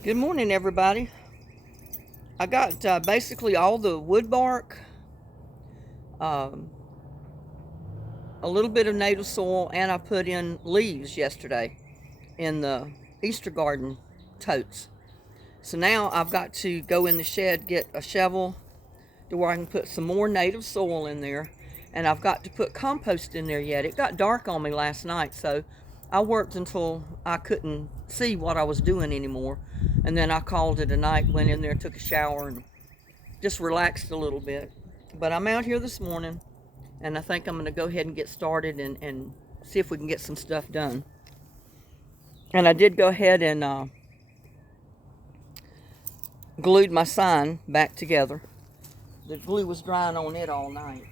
Good morning, everybody. I got basically all the wood bark, um, a little bit of native soil, and I put in leaves yesterday in the Easter garden totes. So now I've got to go in the shed, get a shovel to where I can put some more native soil in there, and I've got to put compost in there yet. It got dark on me last night, so I worked until I couldn't see what I was doing anymore, and then I called it a night, went in there, took a shower, and just relaxed a little bit. But I'm out here this morning, and I think I'm going to go ahead and get started and see if we can get some stuff done. And I did go ahead and glued my sign back together. The glue was drying on it all night.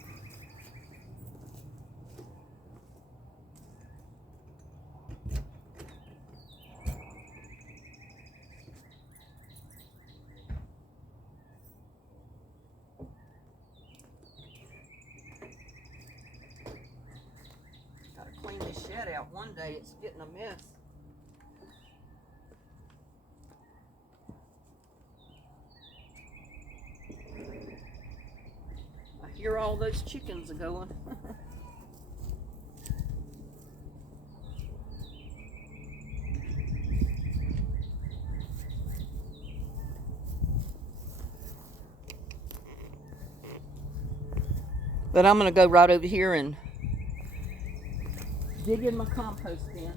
Gotta clean this shed out one day. It's getting a mess. I hear all those chickens are going. But I'm going to go right over here and dig in my compost in.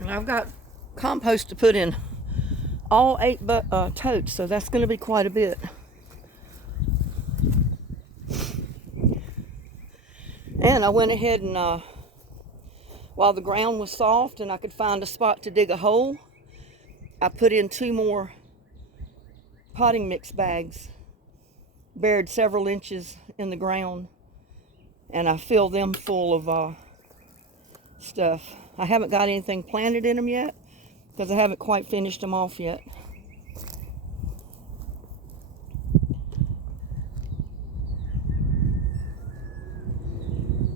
And I've got compost to put in all 8 totes, so that's going to be quite a bit. And I went ahead and while the ground was soft and I could find a spot to dig a hole, I put in 2 more potting mix bags, buried several inches in the ground, and I filled them full of stuff. I haven't got anything planted in them yet because I haven't quite finished them off yet.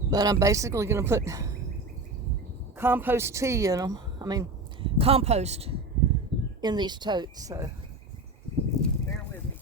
But I'm basically going to put compost tea in them. I mean, compost in these totes, so bear with me.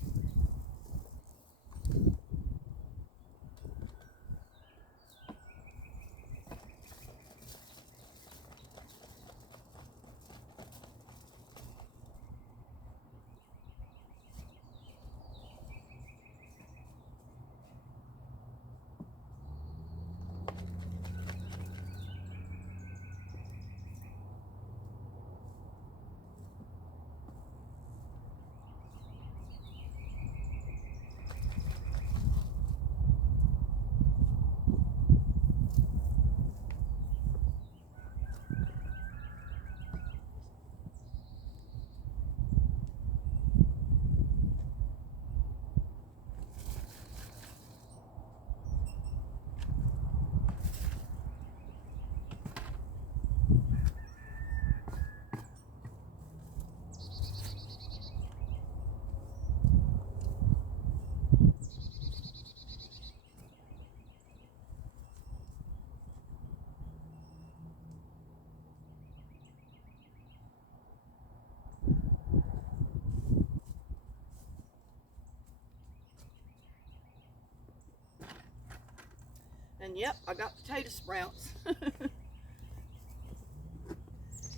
And yep, I got potato sprouts.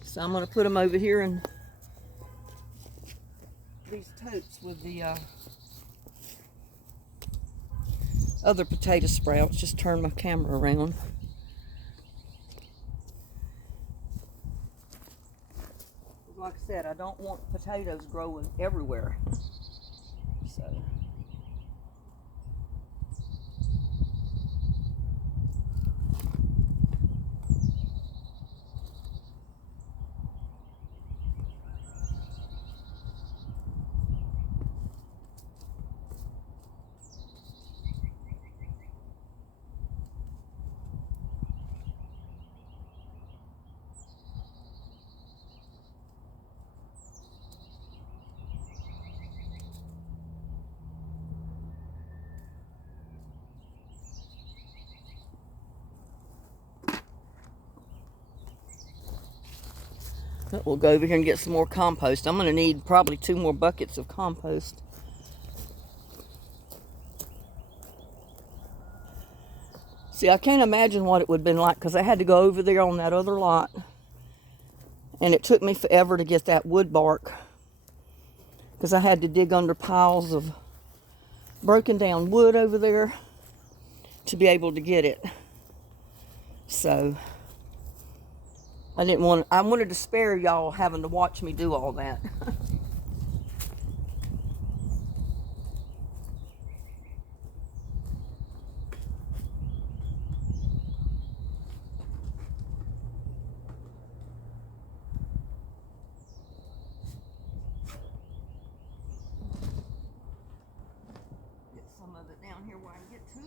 So I'm going to put them over here in these totes with the other potato sprouts. Just turn my camera around. Like I said, I don't want potatoes growing everywhere. So we'll go over here and get some more compost. I'm going to need probably 2 more buckets of compost. See, I can't imagine what it would have been like because I had to go over there on that other lot. And it took me forever to get that wood bark because I had to dig under piles of broken down wood over there to be able to get it. So I wanted to spare y'all having to watch me do all that. Get some of it down here where I can get to it.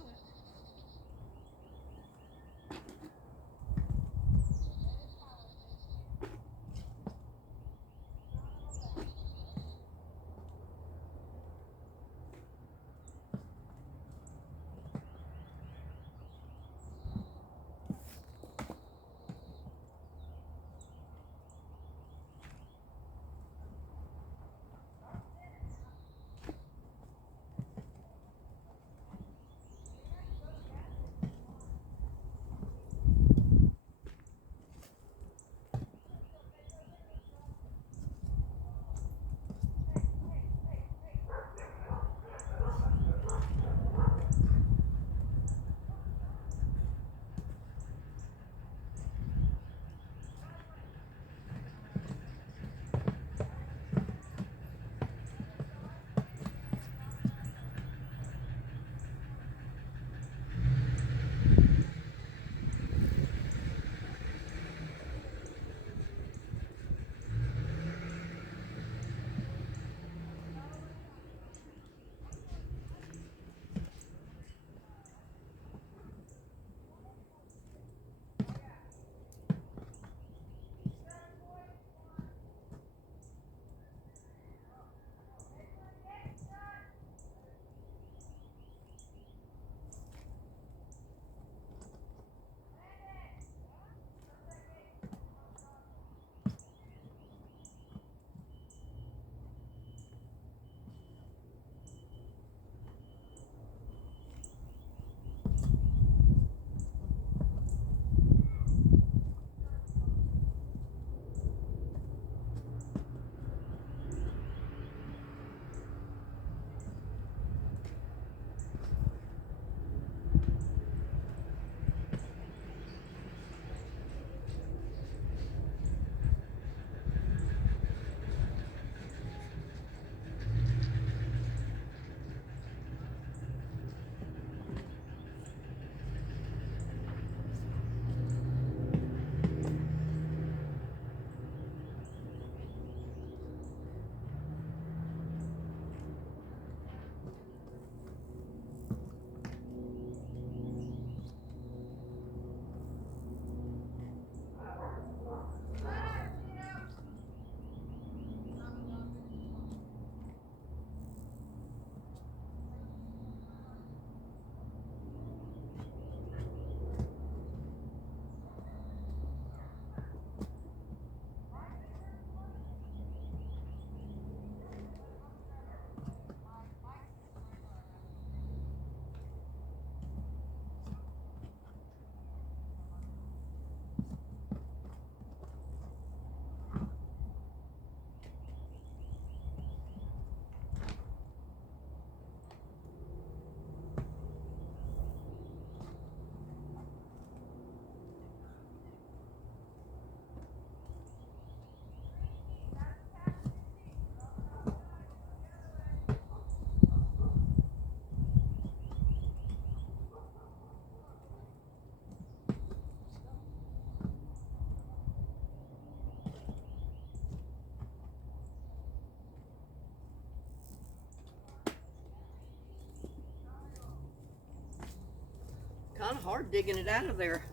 of hard digging it out of there.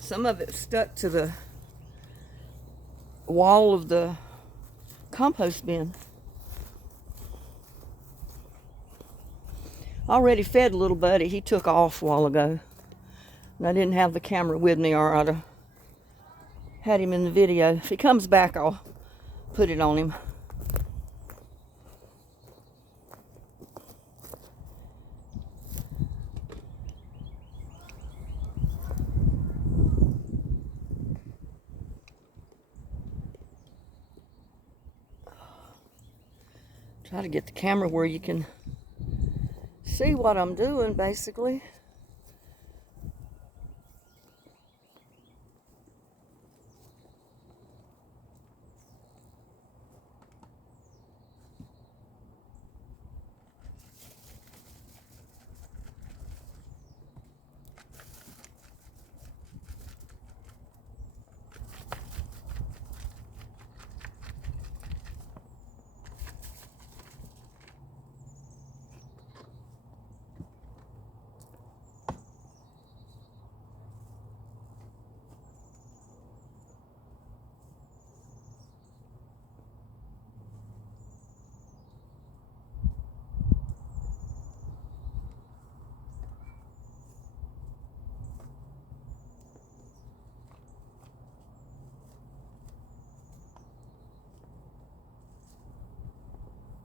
Some of it stuck to the wall of the compost bin. I already fed little buddy. He took off a while ago. And I didn't have the camera with me, or I'd have had him in the video. If he comes back, I'll put it on him. Try to get the camera where you can see what I'm doing, basically.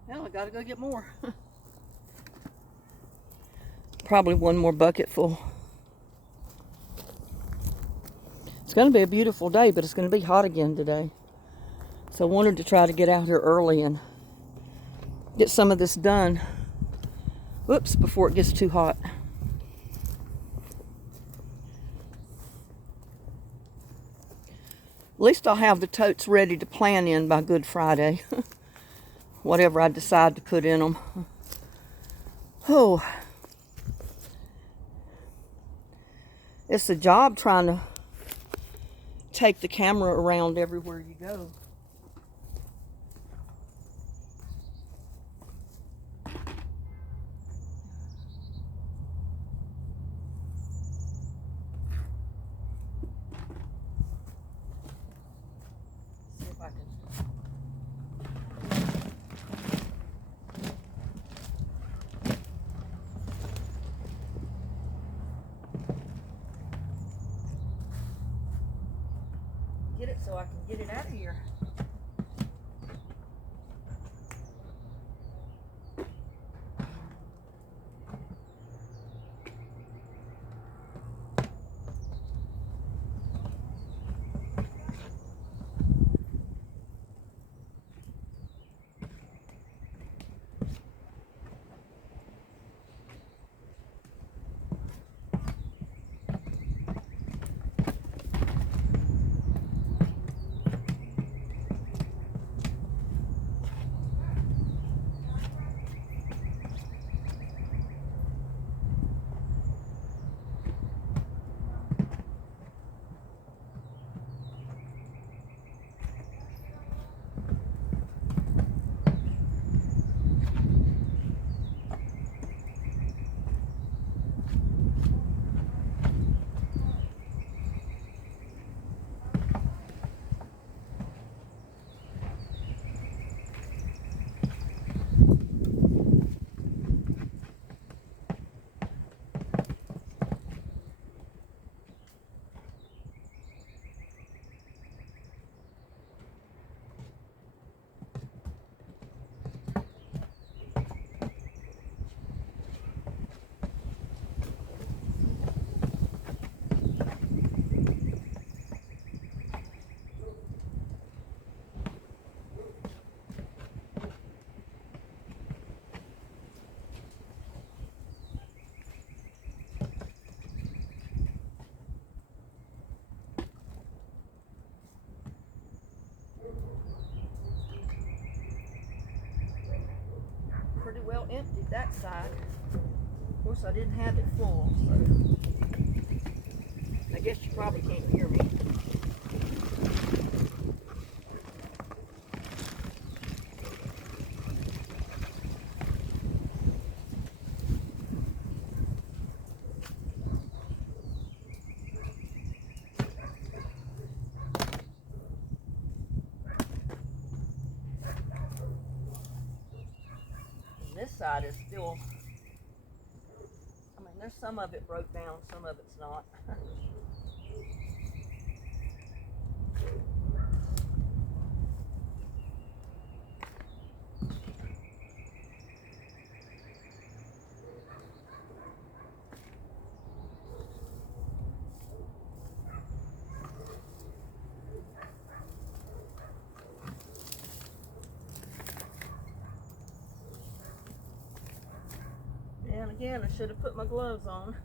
Well, I gotta go get more. Probably one more bucket full. It's gonna be a beautiful day, but it's gonna be hot again today. So I wanted to try to get out here early and get some of this done. Whoops, before it gets too hot. At least I'll have the totes ready to plant in by Good Friday. Whatever I decide to put in them. Oh. It's a job trying to take the camera around everywhere you go. See if I can. Get it so I can get it out of here. Pretty well emptied that side. Of course, I didn't have it full, so I guess you probably can't hear me. side is still, I mean, there's some of it broke down, some of it's not. And again, I should have put my gloves on.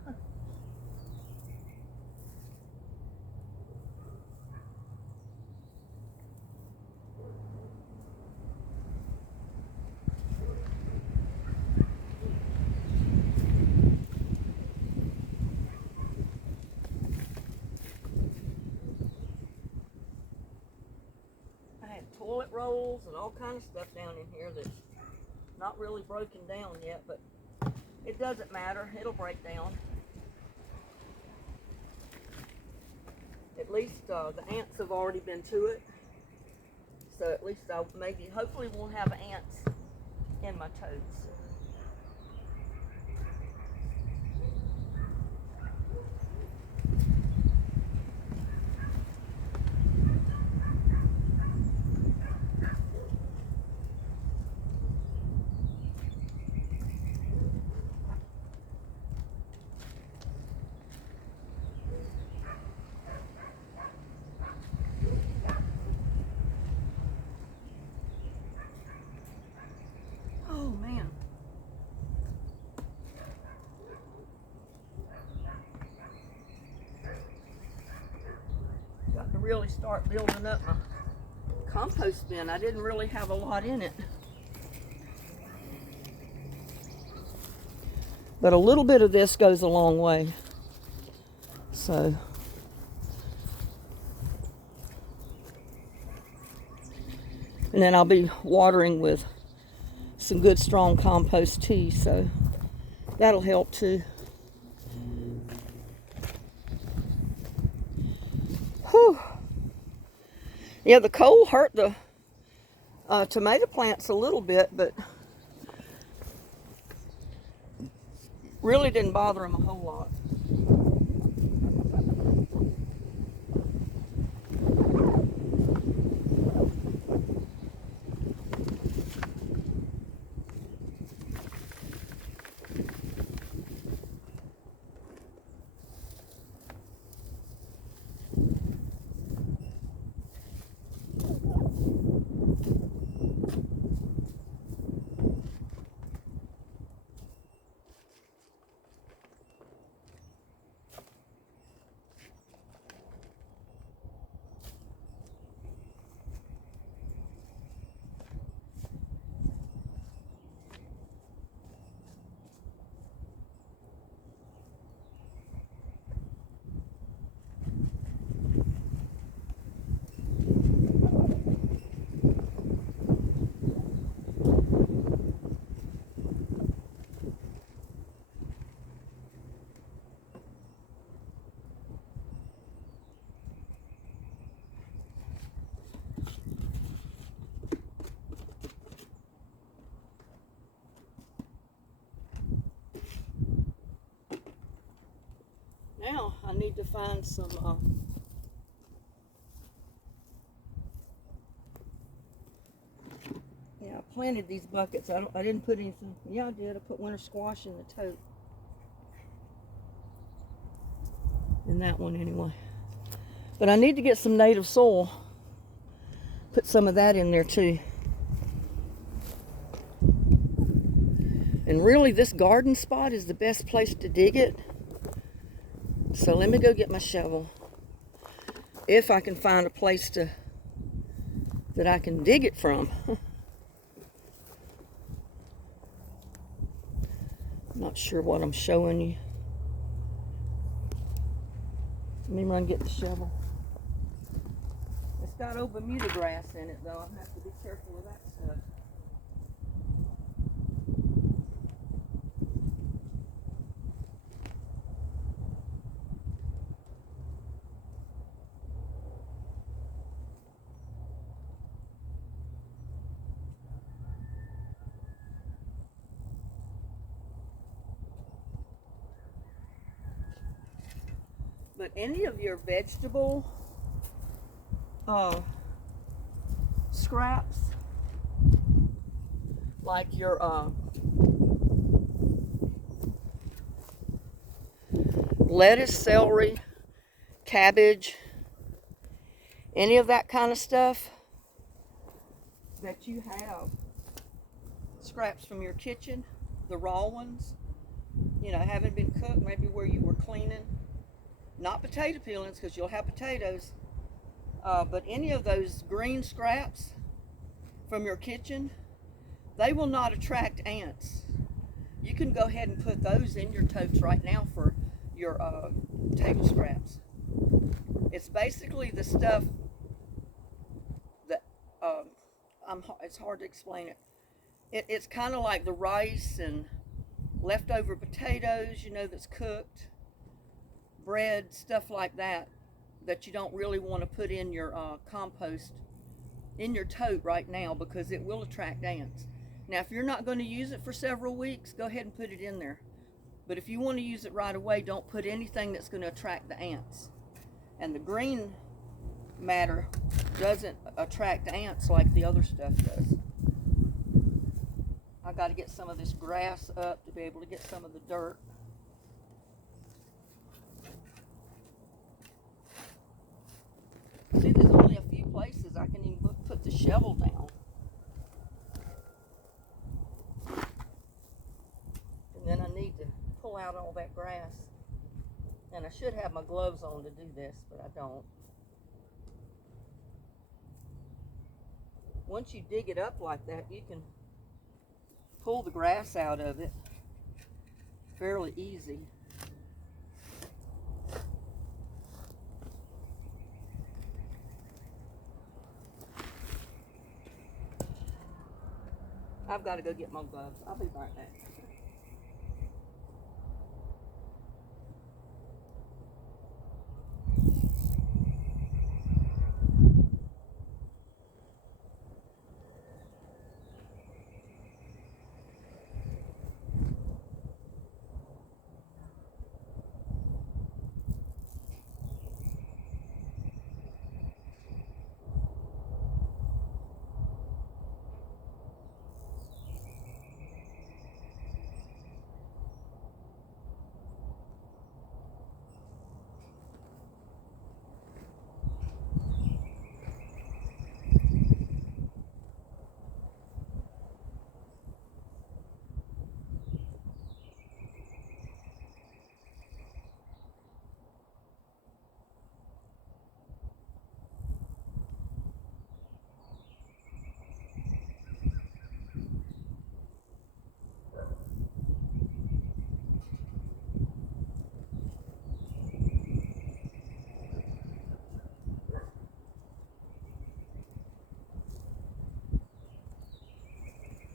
I had toilet rolls and all kind of stuff down in here that's not really broken down yet, but it doesn't matter, it'll break down. At least the ants have already been to it, so at least I'll hopefully won't have ants in my totes. Oh man. Got to really start building up my compost bin. I didn't really have a lot in it, but a little bit of this goes a long way. So and then I'll be watering with some good strong compost tea, so that'll help too. Whew. Yeah, the cold hurt the tomato plants a little bit, but really didn't bother them a whole lot. Now I need to find some yeah, I planted these buckets. I didn't put anything. Yeah, I did. I put winter squash in the tote. In that one anyway. But I need to get some native soil. Put some of that in there too. And really this garden spot is the best place to dig it. So let me go get my shovel. If I can find a place that I can dig it from. Not sure what I'm showing you. Let me run get the shovel. It's got old Bermuda grass in it though. I have to be careful with that stuff. But any of your vegetable scraps, like your lettuce, celery, cabbage, any of that kind of stuff that you have, scraps from your kitchen, the raw ones, you know, haven't been cooked, maybe where you were cleaning, not potato peelings because you'll have potatoes, but any of those green scraps from your kitchen, they will not attract ants. You can go ahead and put those in your totes right now for your table scraps. It's basically the stuff that it's hard to explain it. It's kind of like the rice and leftover potatoes, you know, that's cooked, bread, stuff like that, that you don't really want to put in your compost in your tote right now because it will attract ants. Now, if you're not going to use it for several weeks, go ahead and put it in there. But if you want to use it right away, don't put anything that's going to attract the ants. And the green matter doesn't attract ants like the other stuff does. I got to get some of this grass up to be able to get some of the dirt. See, there's only a few places I can even put the shovel down. And then I need to pull out all that grass. And I should have my gloves on to do this, but I don't. Once you dig it up like that, you can pull the grass out of it fairly easy. I've got to go get my gloves. I'll be right back.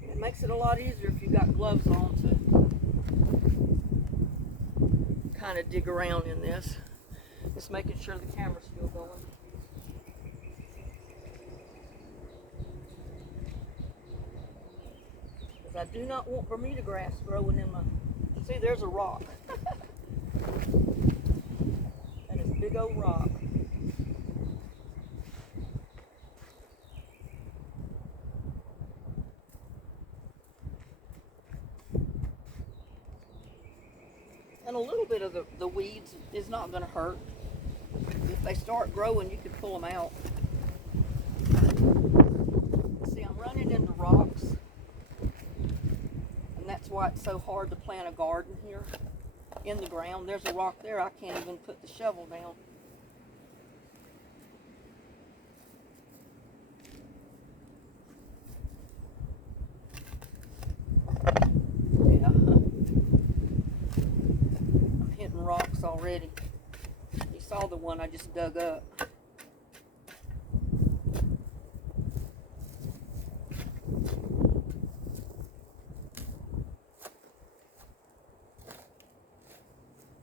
It makes it a lot easier if you've got gloves on to kind of dig around in this. Just making sure the camera's still going. Because I do not want Bermuda grass growing in my... See, there's a rock. That is a big old rock. And a little bit of the weeds is not going to hurt. If they start growing, you can pull them out. See, I'm running into rocks. And that's why it's so hard to plant a garden here in the ground. There's a rock there. I can't even put the shovel down. Rocks already. You saw the one I just dug up.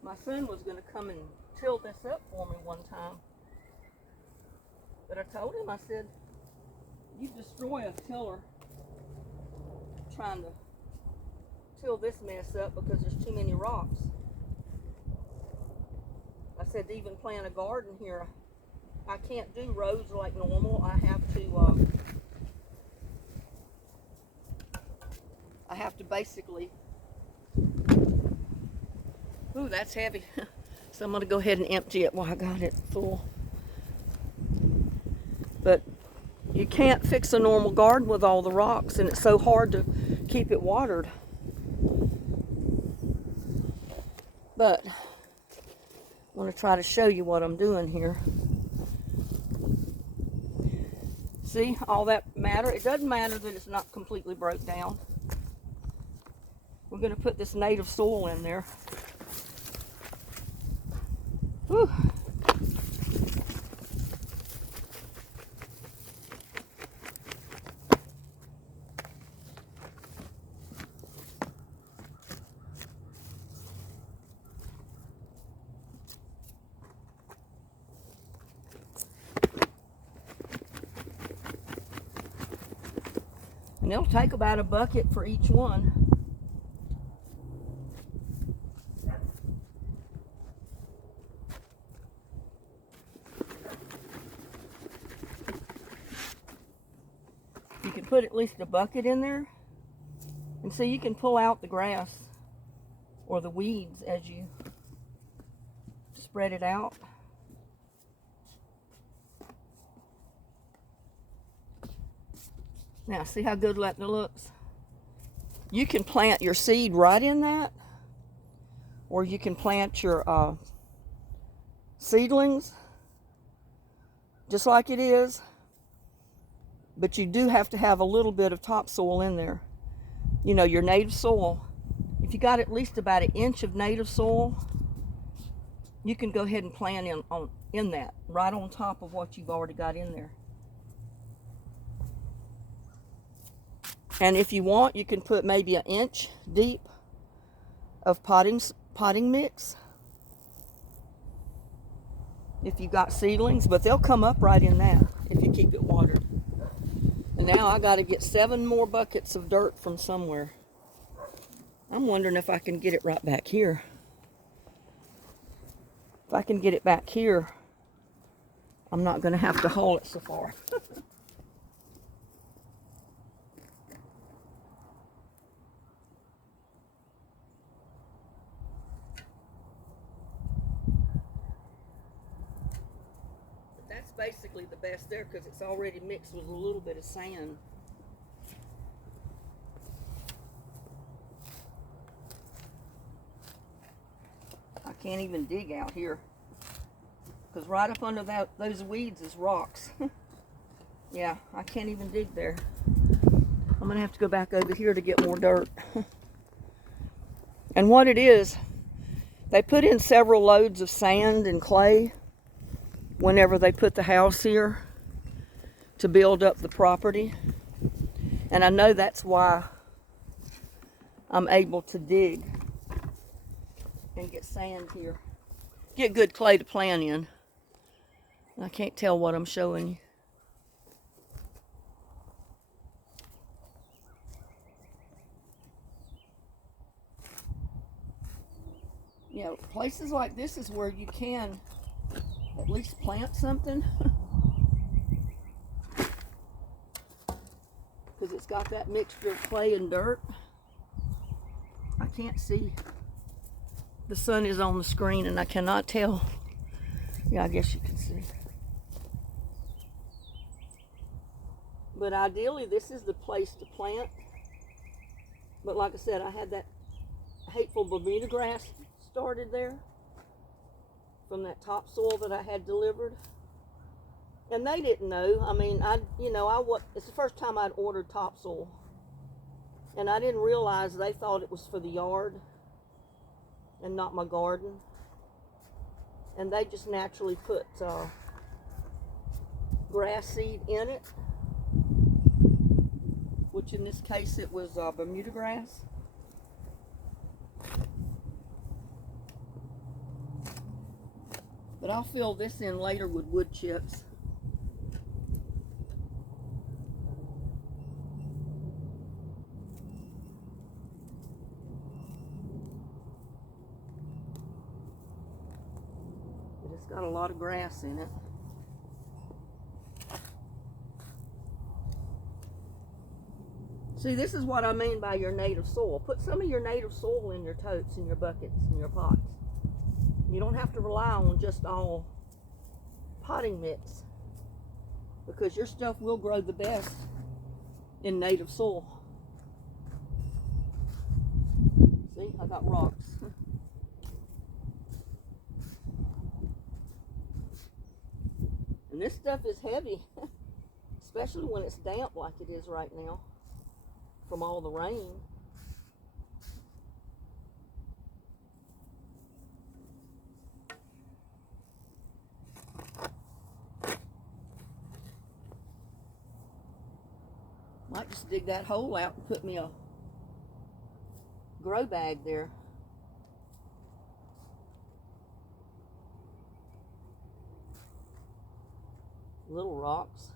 My son was going to come and till this up for me one time, but I told him, I said, you destroy a tiller trying to till this mess up because there's too many rocks. I said to even plant a garden here, I can't do rows like normal. I have to basically, ooh, that's heavy. So I'm gonna go ahead and empty it while I got it full. But you can't fix a normal garden with all the rocks, and it's so hard to keep it watered. But I want to try to show you what I'm doing here. See, all that matter? It doesn't matter that it's not completely broke down. We're going to put this native soil in there. Whew. And it'll take about a bucket for each one. You can put at least a bucket in there. And so you can pull out the grass or the weeds as you spread it out. Now, see how good that looks? You can plant your seed right in that, or you can plant your seedlings just like it is, but you do have to have a little bit of topsoil in there. You know, your native soil. If you got at least about 1 inch of native soil, you can go ahead and plant in that, right on top of what you've already got in there. And if you want, you can put maybe 1 inch deep of potting mix if you've got seedlings, but they'll come up right in that if you keep it watered. And now I got to get 7 more buckets of dirt from somewhere. I'm wondering if I can get it right back here. If I can get it back here, I'm not going to have to haul it so far. That's basically the best there because it's already mixed with a little bit of sand. I can't even dig out here because right up under those weeds is rocks. Yeah, I can't even dig there. I'm gonna have to go back over here to get more dirt. And what it is, they put in several loads of sand and clay whenever they put the house here to build up the property. And I know that's why I'm able to dig and get sand here. Get good clay to plant in. I can't tell what I'm showing you. You know, places like this is where you can at least plant something. Because it's got that mixture of clay and dirt. I can't see. The sun is on the screen and I cannot tell. Yeah, I guess you can see. But ideally, this is the place to plant. But like I said, I had that hateful Bermuda grass started there from that topsoil that I had delivered. And they didn't know. I mean, it's the first time I'd ordered topsoil. And I didn't realize they thought it was for the yard and not my garden. And they just naturally put grass seed in it, which in this case it was Bermuda grass. But I'll fill this in later with wood chips. a lot of grass in it. See, this is what I mean by your native soil. Put some of your native soil in your totes, in your buckets, in your pots. You don't have to rely on just all potting mix, because your stuff will grow the best in native soil. See, I got rocks. And this stuff is heavy, especially when it's damp like it is right now from all the rain. Might just dig that hole out and put me a grow bag there. Little rocks.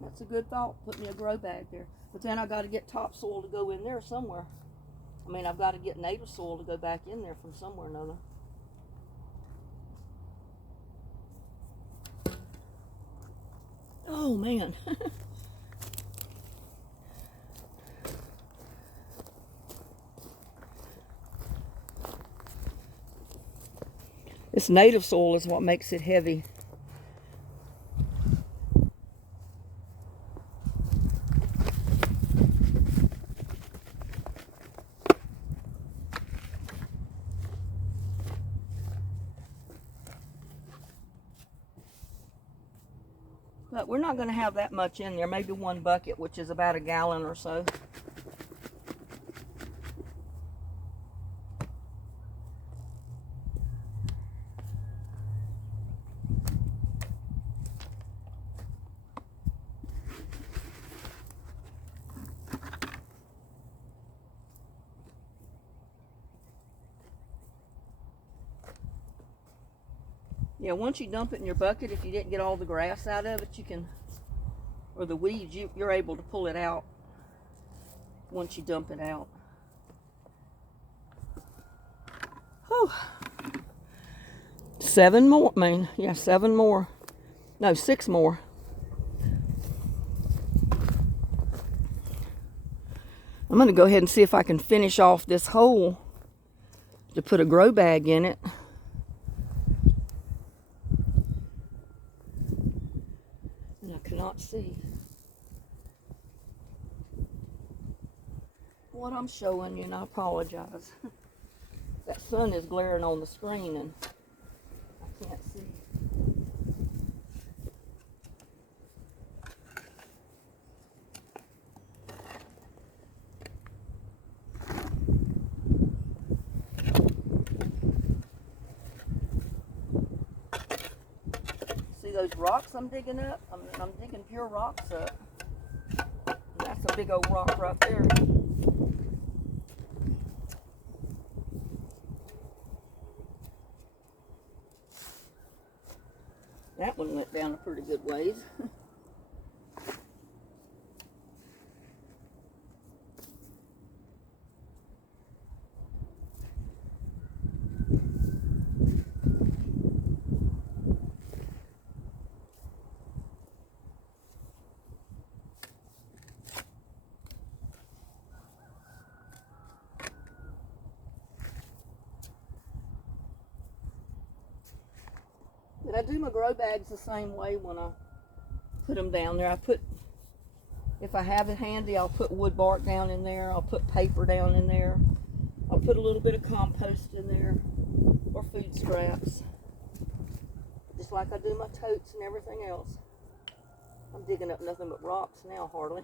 That's a good thought. Put me a grow bag there. But then I got to get topsoil to go in there somewhere. I mean, I've got to get native soil to go back in there from somewhere or another. Oh, man. This native soil is what makes it heavy. But we're not going to have that much in there. Maybe one bucket, which is about a gallon or so. Yeah, once you dump it in your bucket, if you didn't get all the grass out of it, you can, or the weeds, you're able to pull it out once you dump it out. Whew. 7 more, yeah, 7 more. No, 6 more. I'm going to go ahead and see if I can finish off this hole to put a grow bag in it. Cannot see what I'm showing you, and I apologize. That sun is glaring on the screen and I can't see. Those rocks I'm digging up, I'm digging pure rocks up. And that's a big old rock right there. That one went down a pretty good ways. But I do my grow bags the same way when I put them down there. If I have it handy, I'll put wood bark down in there. I'll put paper down in there. I'll put a little bit of compost in there or food scraps. Just like I do my totes and everything else. I'm digging up nothing but rocks now, hardly.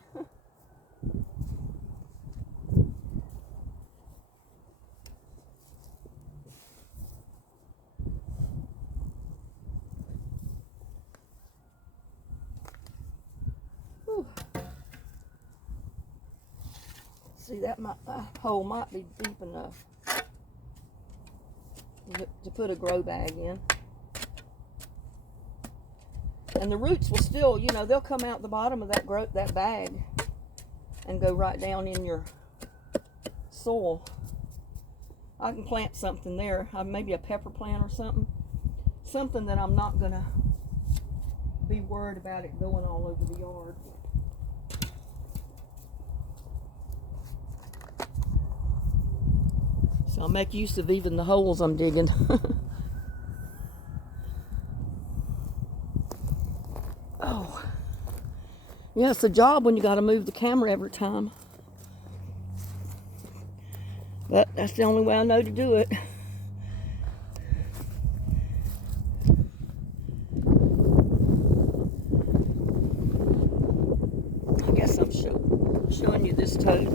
See, that hole might be deep enough to put a grow bag in. And the roots will still, you know, they'll come out the bottom of that bag and go right down in your soil. I can plant something there, maybe a pepper plant or something. Something that I'm not gonna be worried about it going all over the yard. So I'll make use of even the holes I'm digging. Oh, yeah, it's a job when you got to move the camera every time. But that's the only way I know to do it. I guess I'm showing you this toad.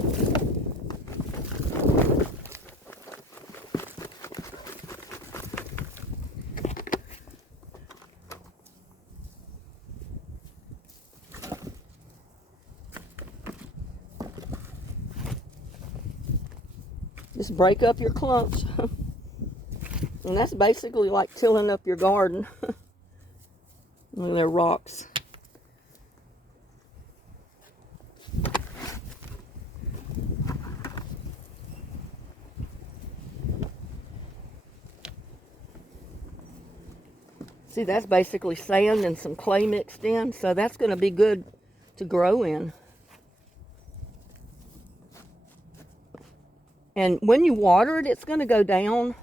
Just break up your clumps. And that's basically like tilling up your garden. Look, they're rocks. See, that's basically sand and some clay mixed in, so that's going to be good to grow in. And when you water it, it's going to go down.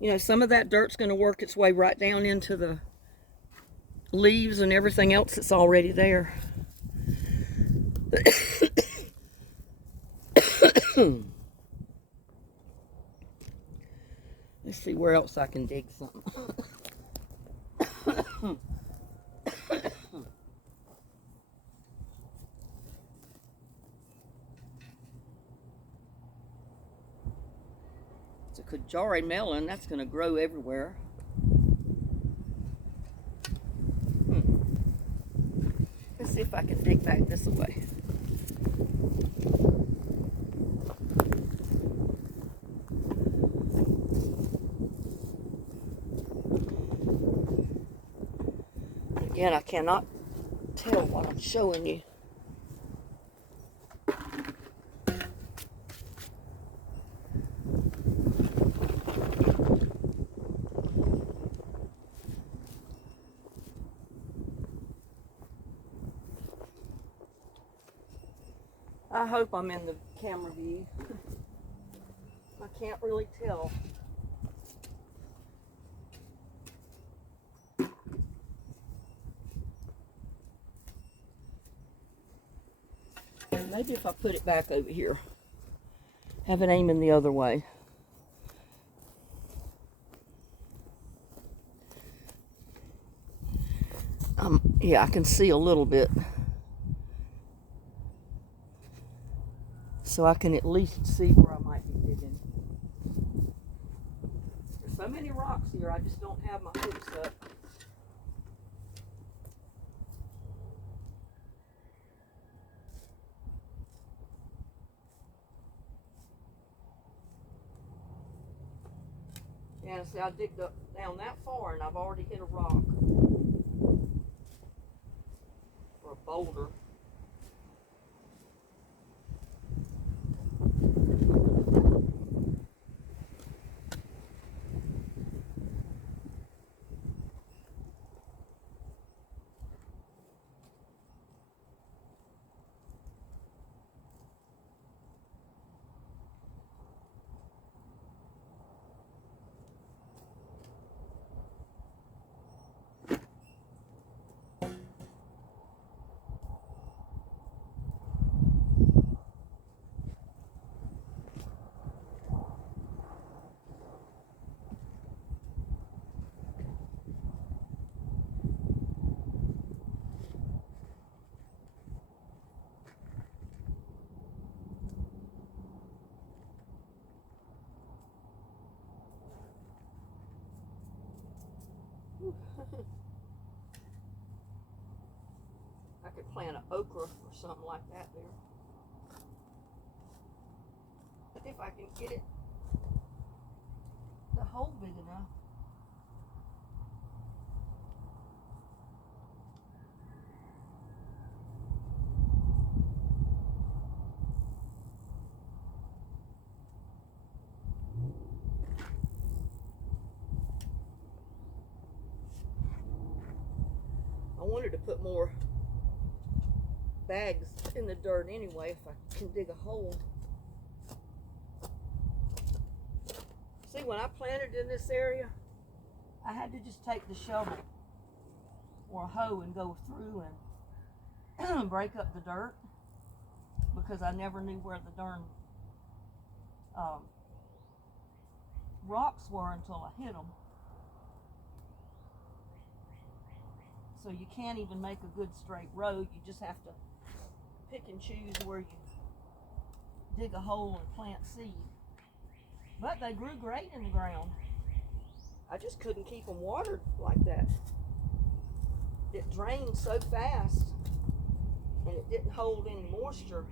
You know, some of that dirt's going to work its way right down into the leaves and everything else that's already there. Let's see where else I can dig something. It's a Kajari melon. That's going to grow everywhere. Let's see if I can dig back this way. Again, I cannot tell what I'm showing you. I hope I'm in the camera view. I can't really tell. Maybe if I put it back over here, have it aiming the other way. Yeah, I can see a little bit. So I can at least see where I might be digging. There's so many rocks here, I just don't have my hooks up. Yeah, see, I digged up down that far and I've already hit a rock. Or a boulder. I could plant an okra or something like that there. But if I can get it, the hole big enough. I wanted to put more bags in the dirt anyway if I can dig a hole. See, when I planted in this area, I had to just take the shovel or a hoe and go through and break up the dirt, because I never knew where the darn rocks were until I hit them. So you can't even make a good straight road. You just have to pick and choose where you dig a hole and plant seed. But they grew great in the ground. I just couldn't keep them watered like that. It drained so fast and it didn't hold any moisture.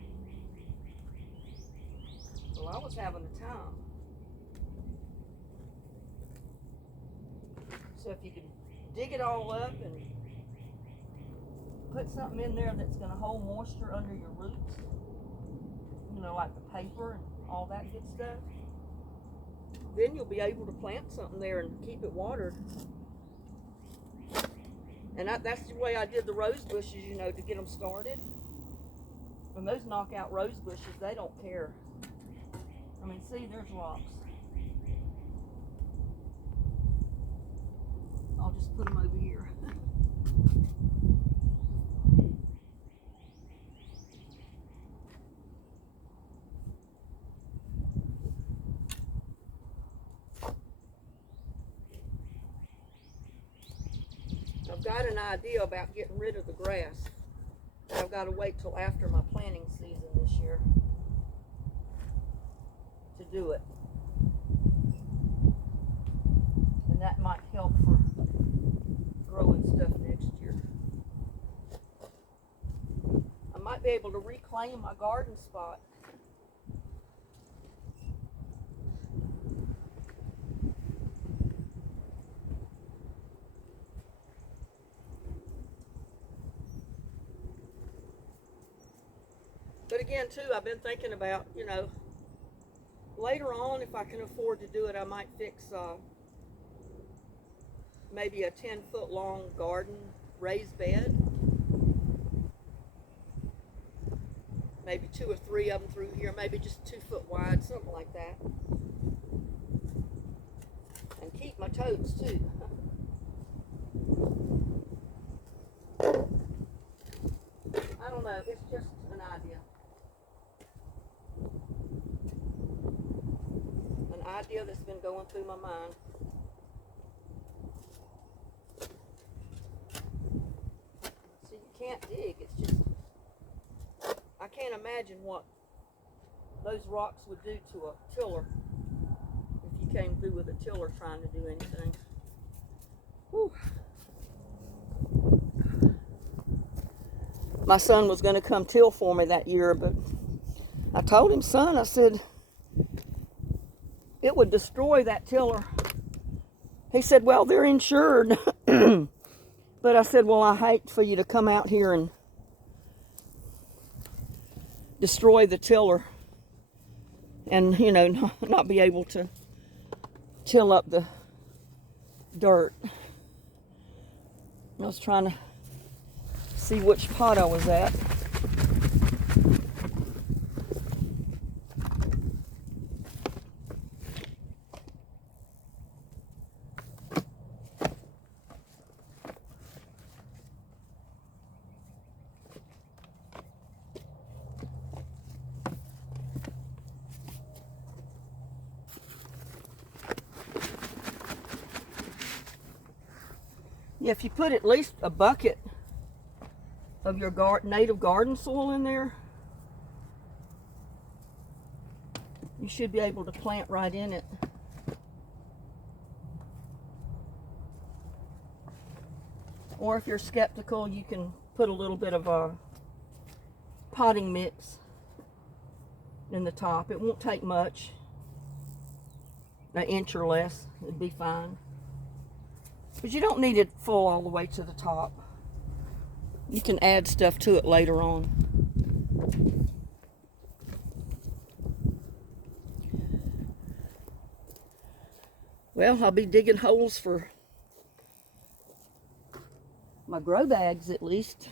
So I was having a time. So if you can dig it all up and put something in there that's going to hold moisture under your roots, you know, like the paper and all that good stuff, then you'll be able to plant something there and keep it watered. And that's the way I did the rose bushes, you know, to get them started. And those knockout rose bushes, they don't care. I mean, see, there's rocks. I'll just put them over here. I've got an idea about getting rid of the grass, but I've got to wait till after my planting season this year to do it. And that might help for growing stuff next year. I might be able to reclaim my garden spot. But again, too, I've been thinking about, you know, later on, if I can afford to do it, I might fix maybe a 10-foot long garden raised bed. Maybe 2 or 3 of them through here, maybe just 2 foot wide, something like that. And keep my totes too. I don't know, it's just an idea. An idea that's been going through my mind. See, you can't dig, it's just, I can't imagine what those rocks would do to a tiller if you came through with a tiller trying to do anything. Whew. My son was going to come till for me that year, but I told him, son, I said, it would destroy that tiller. He said, well, they're insured. But I said, well, I hate for you to come out here and destroy the tiller and, you know, not be able to till up the dirt. I was trying to see which pot I was at. Yeah, if you put at least a bucket of your native garden soil in there, you should be able to plant right in it. Or if you're skeptical, you can put a little bit of a potting mix in the top. It won't take much, an inch or less, it'd be fine. But you don't need it full all the way to the top. You can add stuff to it later on. Well, I'll be digging holes for my grow bags at least.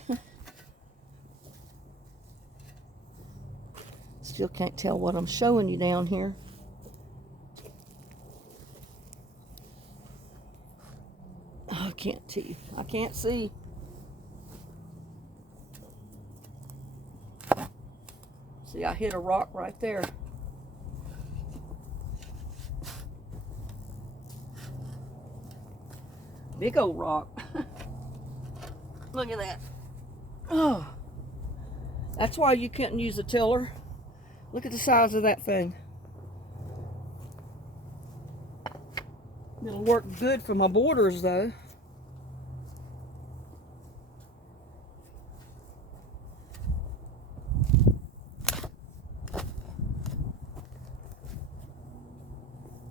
Still can't tell what I'm showing you down here. Oh, I can't see. I can't see. See, I hit a rock right there. Big old rock. Look at that. Oh, that's why you couldn't use a tiller. Look at the size of that thing. It'll work good for my borders though.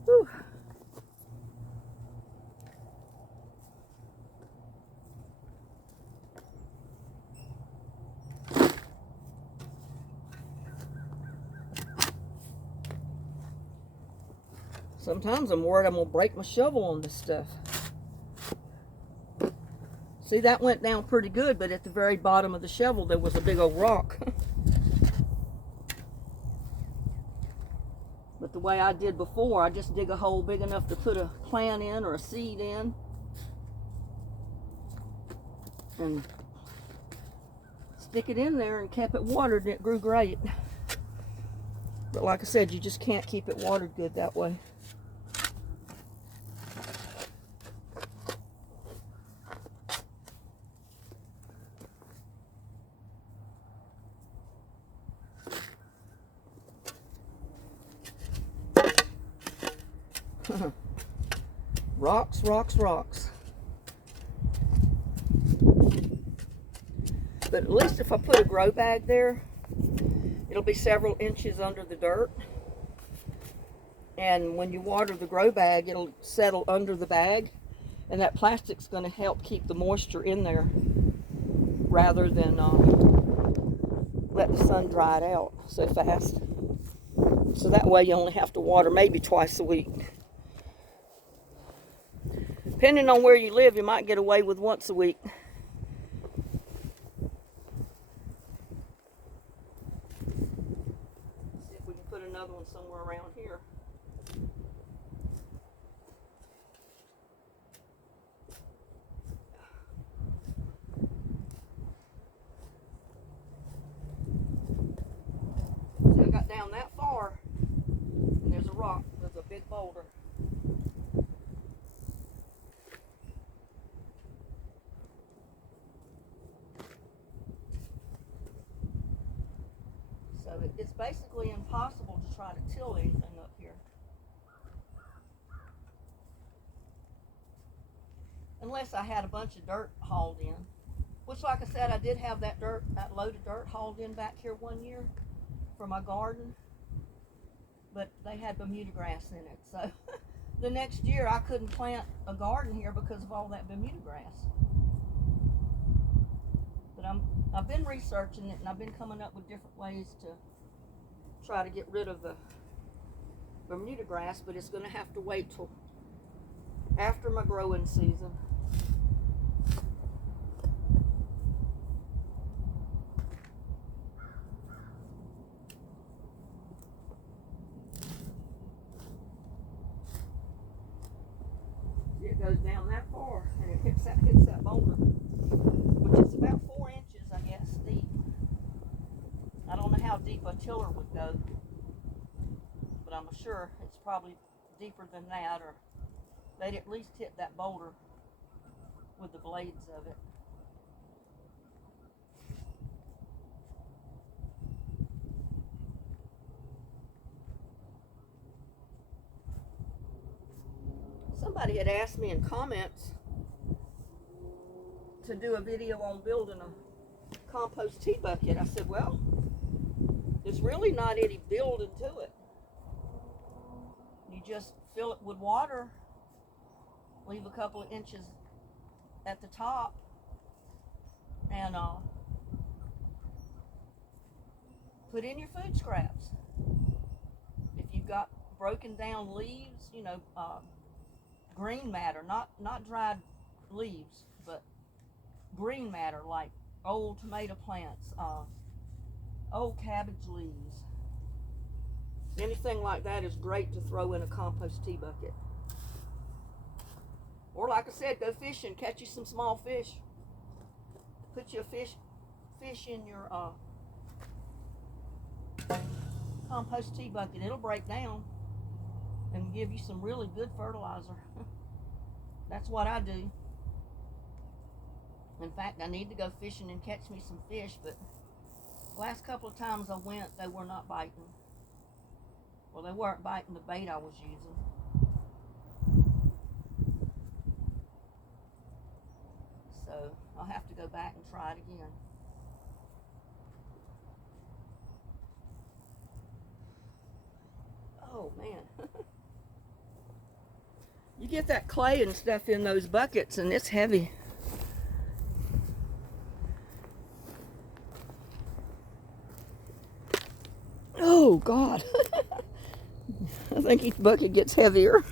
Whew. Sometimes I'm worried I'm going to break my shovel on this stuff. See, that went down pretty good, but at the very bottom of the shovel there was a big old rock. But the way I did before, I just dig a hole big enough to put a plant in or a seed in. And stick it in there and kept it watered, and it grew great. But like I said, you just can't keep it watered good that way. Rocks, rocks, rocks. But at least if I put a grow bag there, it'll be several inches under the dirt. And when you water the grow bag, it'll settle under the bag. And that plastic's going to help keep the moisture in there rather than let the sun dry it out so fast. So that way you only have to water maybe twice a week. Depending on where you live, you might get away with once a week. See if we can put another one somewhere around here. See, I got down that far, and there's a rock, there's a big boulder. It's basically impossible to try to till anything up here. Unless I had a bunch of dirt hauled in. Which, like I said, I did have that load of dirt hauled in back here one year for my garden. But they had Bermuda grass in it. So the next year I couldn't plant a garden here because of all that Bermuda grass. But I've been researching it, and I've been coming up with different ways to try to get rid of the Bermuda grass, but it's going to have to wait till after my growing season. It goes down that far, and it hits that boulder, which is about 4 inches, I guess, deep. I don't know how deep a tiller would go, but I'm sure it's probably deeper than that, or they'd at least hit that boulder with the blades of it. Somebody had asked me in comments to do a video on building a compost tea bucket. I said, well, there's really not any building to it. You just fill it with water, leave a couple of inches at the top, and put in your food scraps. If you've got broken down leaves, green matter, not dried leaves, but green matter like old tomato plants, old cabbage leaves. Anything like that is great to throw in a compost tea bucket. Or like I said, go fishing, catch you some small fish. Put your fish in your compost tea bucket. It'll break down and give you some really good fertilizer. That's what I do. In fact, I need to go fishing and catch me some fish, but the last couple of times I went, they were not biting. Well, they weren't biting the bait I was using. So I'll have to go back and try it again. Oh man. You get that clay and stuff in those buckets and it's heavy. Oh God. I think each bucket gets heavier.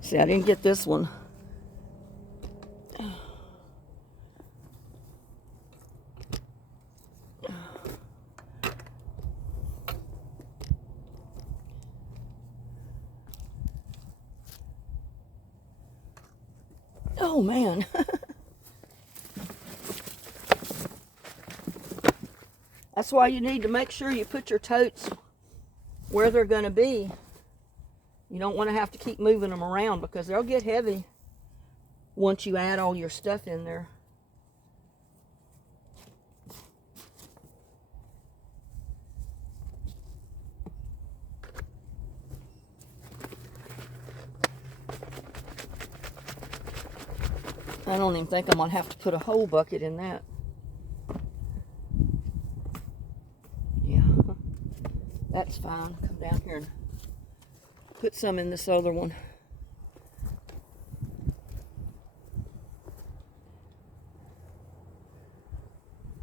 See, I didn't get this one. Oh man. That's why you need to make sure you put your totes where they're going to be. You don't want to have to keep moving them around because they'll get heavy once you add all your stuff in there. I don't even think I'm going to have to put a whole bucket in that. Yeah, that's fine. Come down here and put some in this other one.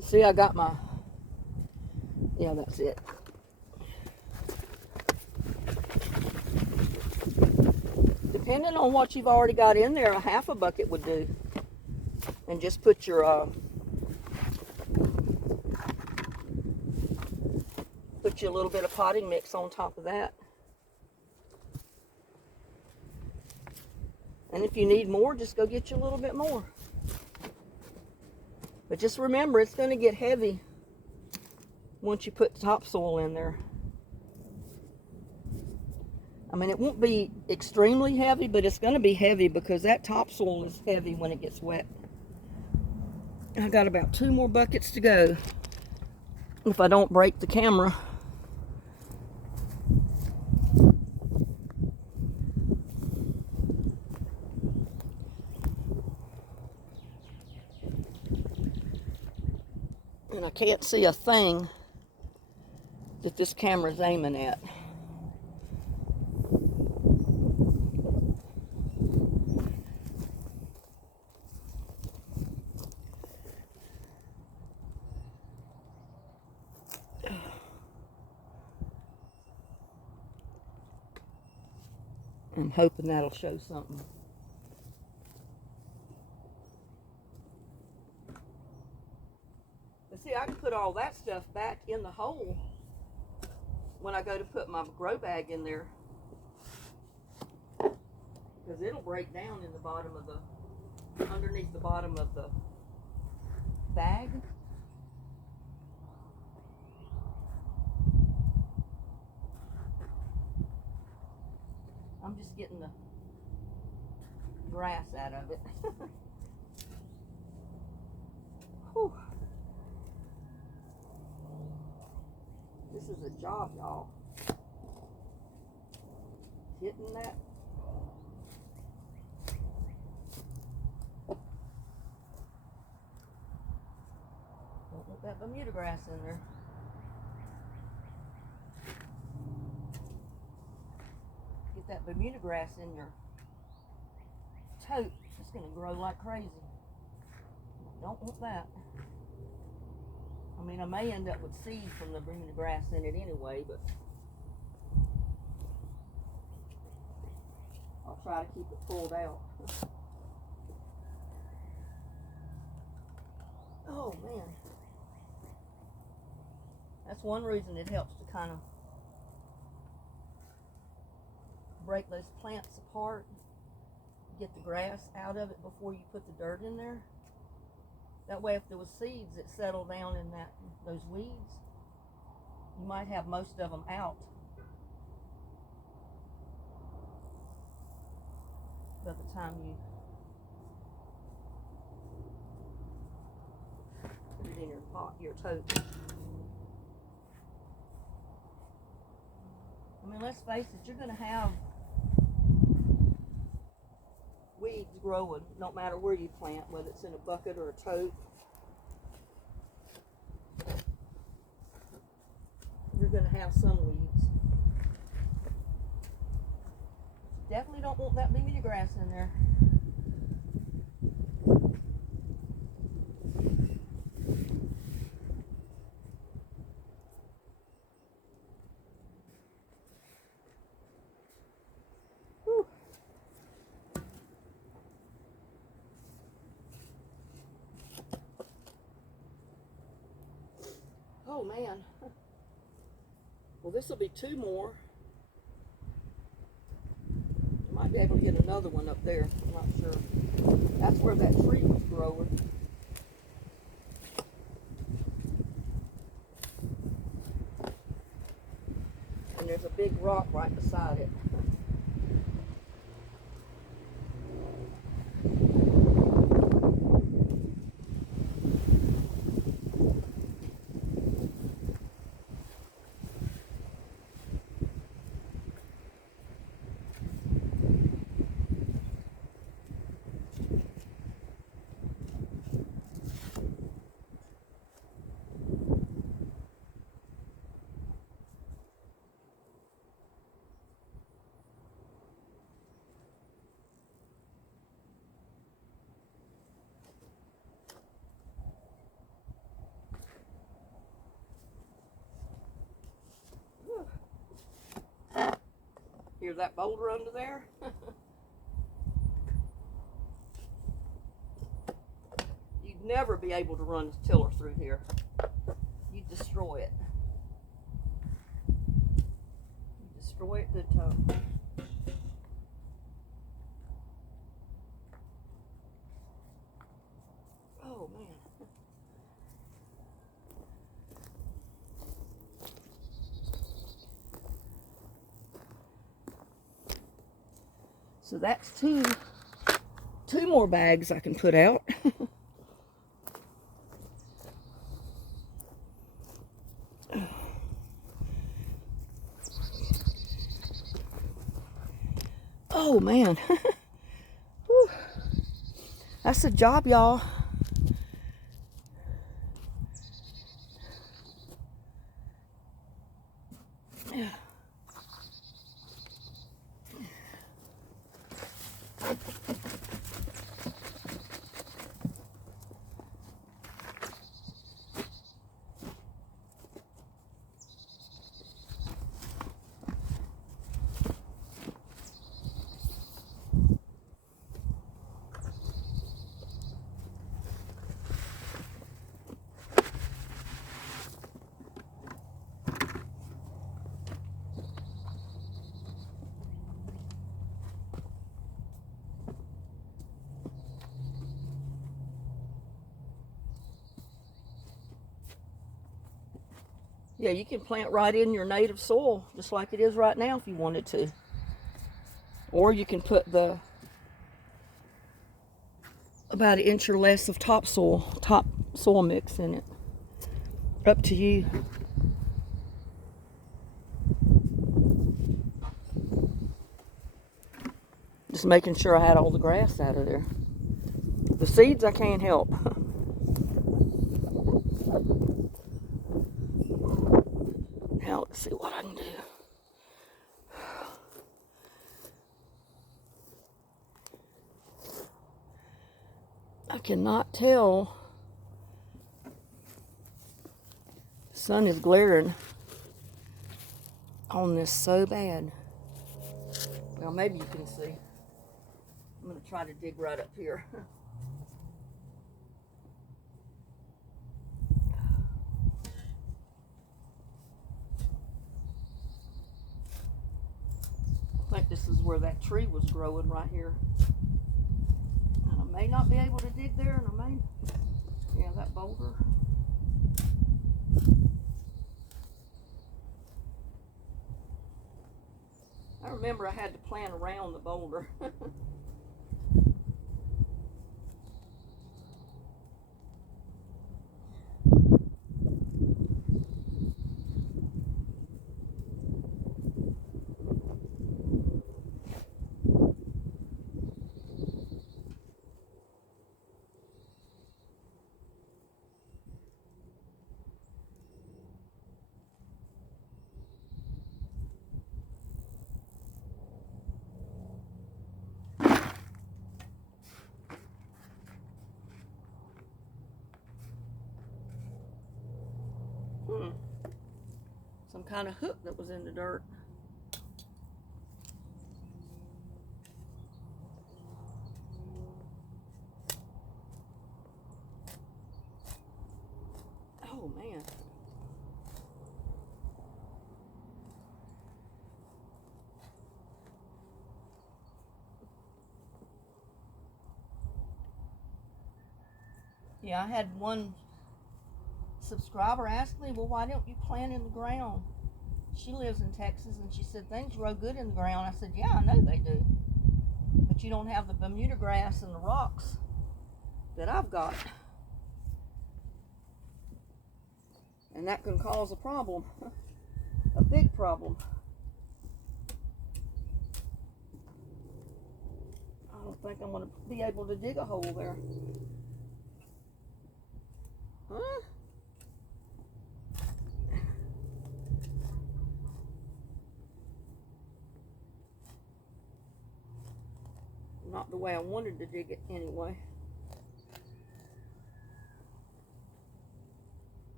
See, I got my, yeah, that's it. Depending on what you've already got in there, a half a bucket would do. And just put your, put you a little bit of potting mix on top of that. And if you need more, just go get you a little bit more. But just remember, it's going to get heavy once you put topsoil in there. I mean, it won't be extremely heavy, but it's going to be heavy because that topsoil is heavy when it gets wet. I got about 2 more buckets to go if I don't break the camera. And I can't see a thing that this camera's aiming at. I'm hoping that'll show something. But see, I can put all that stuff back in the hole when I go to put my grow bag in there. Because it'll break down in the bottom of the, underneath the bottom of the bag. I'm just getting the grass out of it. Whew. This is a job, y'all. Hitting that. Don't want that Bermuda grass in there. Get that Bermuda grass in your tote. It's going to grow like crazy. Don't want that. I mean, I may end up with seed from the Bermuda grass in it anyway, but I'll try to keep it pulled out. Oh man. That's one reason it helps to kind of break those plants apart, get the grass out of it before you put the dirt in there. That way if there was seeds that settle down in those weeds, you might have most of them out by the time you put it in your pot, your tote. I mean, let's face it, you're going to have weeds growing no matter where you plant, whether it's in a bucket or a tote. You're going to have some weeds. You definitely don't want that many grass in there. Whew. Oh man. Well, this will be 2 more. I might be able to get another one up there. I'm not sure. That's where that tree was growing. And there's a big rock right beside it. Hear that boulder under there? You'd never be able to run a tiller through here. You'd destroy it. You'd destroy it good time. Oh man. So that's two more bags I can put out. Oh man. That's a job, y'all. Yeah. Yeah, you can plant right in your native soil, just like it is right now if you wanted to. Or you can put about 1 inch or less of top soil mix in it. Up to you. Just making sure I had all the grass out of there. The seeds I can't help. Now let's see what I can do. I cannot tell. The sun is glaring on this so bad. Well, maybe you can see. to try to dig right up here. I think this is where that tree was growing right here. And I may not be able to dig there, and I may, yeah, that boulder. I remember I had to plant around the boulder. Some kind of hook that was in the dirt. Oh man. Yeah, I had one subscriber ask me, well, why don't you plant in the ground? She lives in Texas, and she said things grow good in the ground. I said, yeah, I know they do, but you don't have the Bermuda grass and the rocks that I've got, and that can cause a problem, a big problem. I don't think I'm going to be able to dig a hole there. Huh? Not the way I wanted to dig it anyway.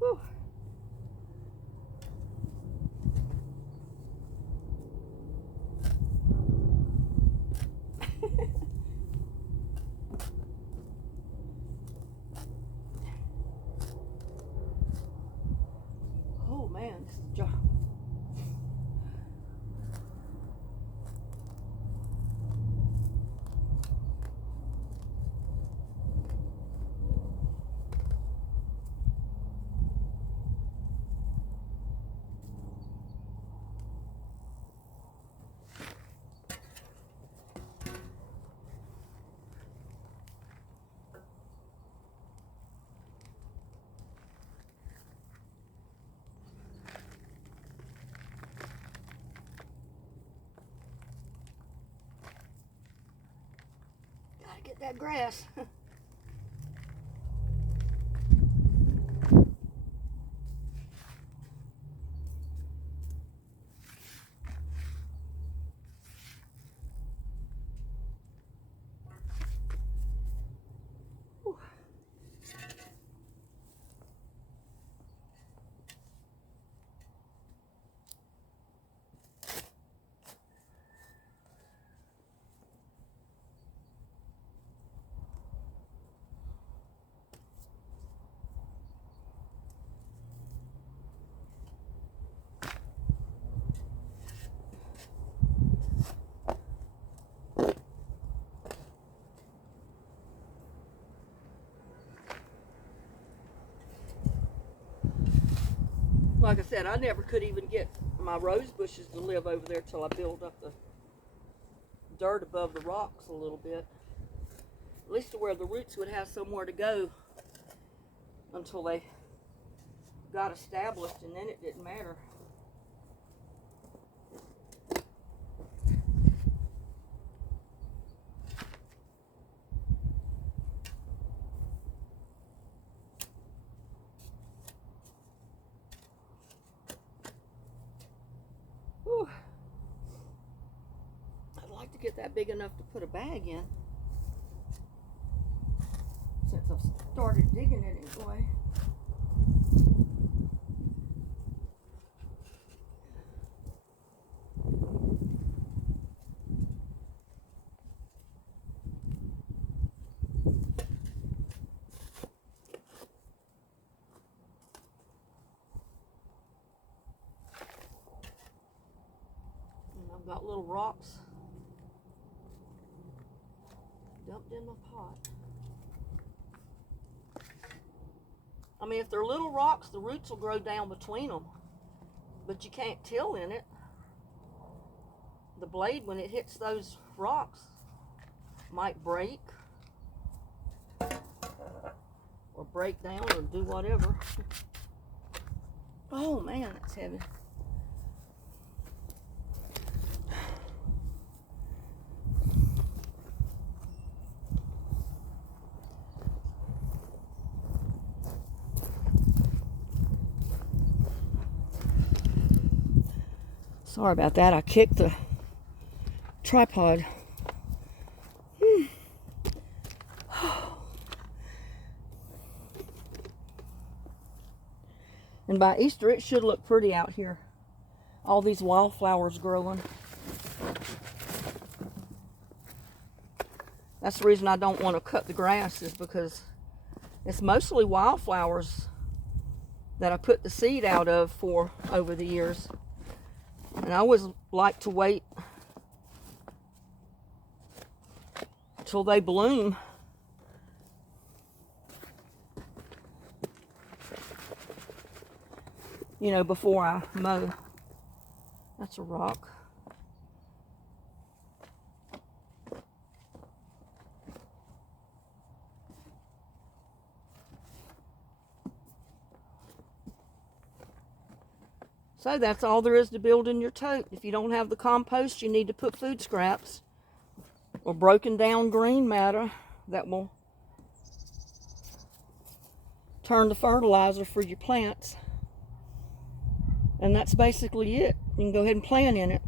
Whew. Oh man, this is a job. Gotta get that grass. Like I said, I never could even get my rose bushes to live over there till I build up the dirt above the rocks a little bit. At least to where the roots would have somewhere to go until they got established, and then it didn't matter. Whew. I'd like to get that big enough to put a bag in, since I've started digging it anyway. I've got little rocks dumped in my pot. I mean, if they're little rocks, the roots will grow down between them, but you can't till in it. The blade, when it hits those rocks, might break or break down or do whatever. Oh man, that's heavy. Sorry about that. I kicked the tripod. And by Easter, it should look pretty out here. All these wildflowers growing. That's the reason I don't want to cut the grass, is because it's mostly wildflowers that I put the seed out of for over the years. And I always like to wait till they bloom. You know, before I mow. That's a rock. So that's all there is to building your tote. If you don't have the compost, you need to put food scraps or broken down green matter that will turn to fertilizer for your plants. And that's basically it. You can go ahead and plant in it.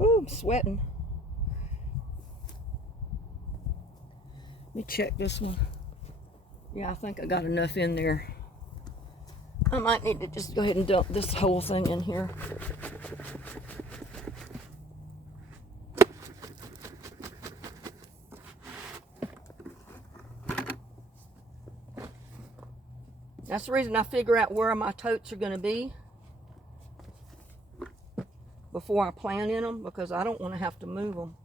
Ooh, I'm sweating. Let me check this one. Yeah, I think I got enough in there. I might need to just go ahead and dump this whole thing in here. That's the reason I figure out where my totes are going to be before I plant in them, because I don't want to have to move them.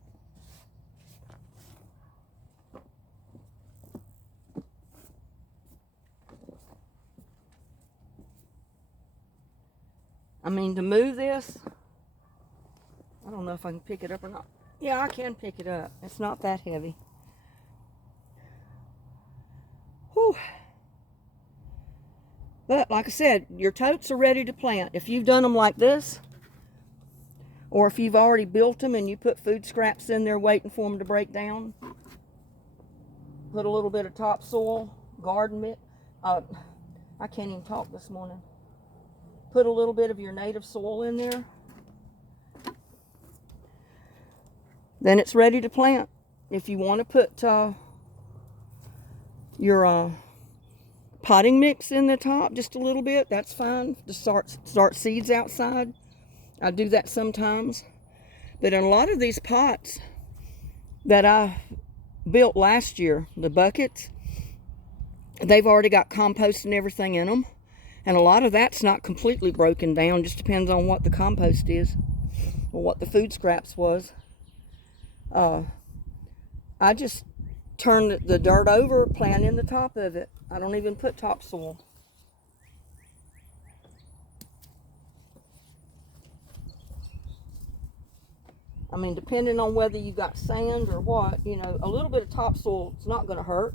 I mean, to move this, I don't know if I can pick it up or not. Yeah, I can pick it up. It's not that heavy. Whew. But like I said, your totes are ready to plant. If you've done them like this, or if you've already built them and you put food scraps in there waiting for them to break down, put a little bit of topsoil, garden mix. I can't even talk this morning. Put a little bit of your native soil in there. Then it's ready to plant. If you want to put your potting mix in the top just a little bit, that's fine. To start seeds outside. I do that sometimes. But in a lot of these pots that I built last year, the buckets, they've already got compost and everything in them. And a lot of that's not completely broken down. Just depends on what the compost is or what the food scraps was. I just turn the dirt over, plant in the top of it. I don't even put topsoil. I mean, depending on whether you got sand or what, you know, a little bit of topsoil is not going to hurt,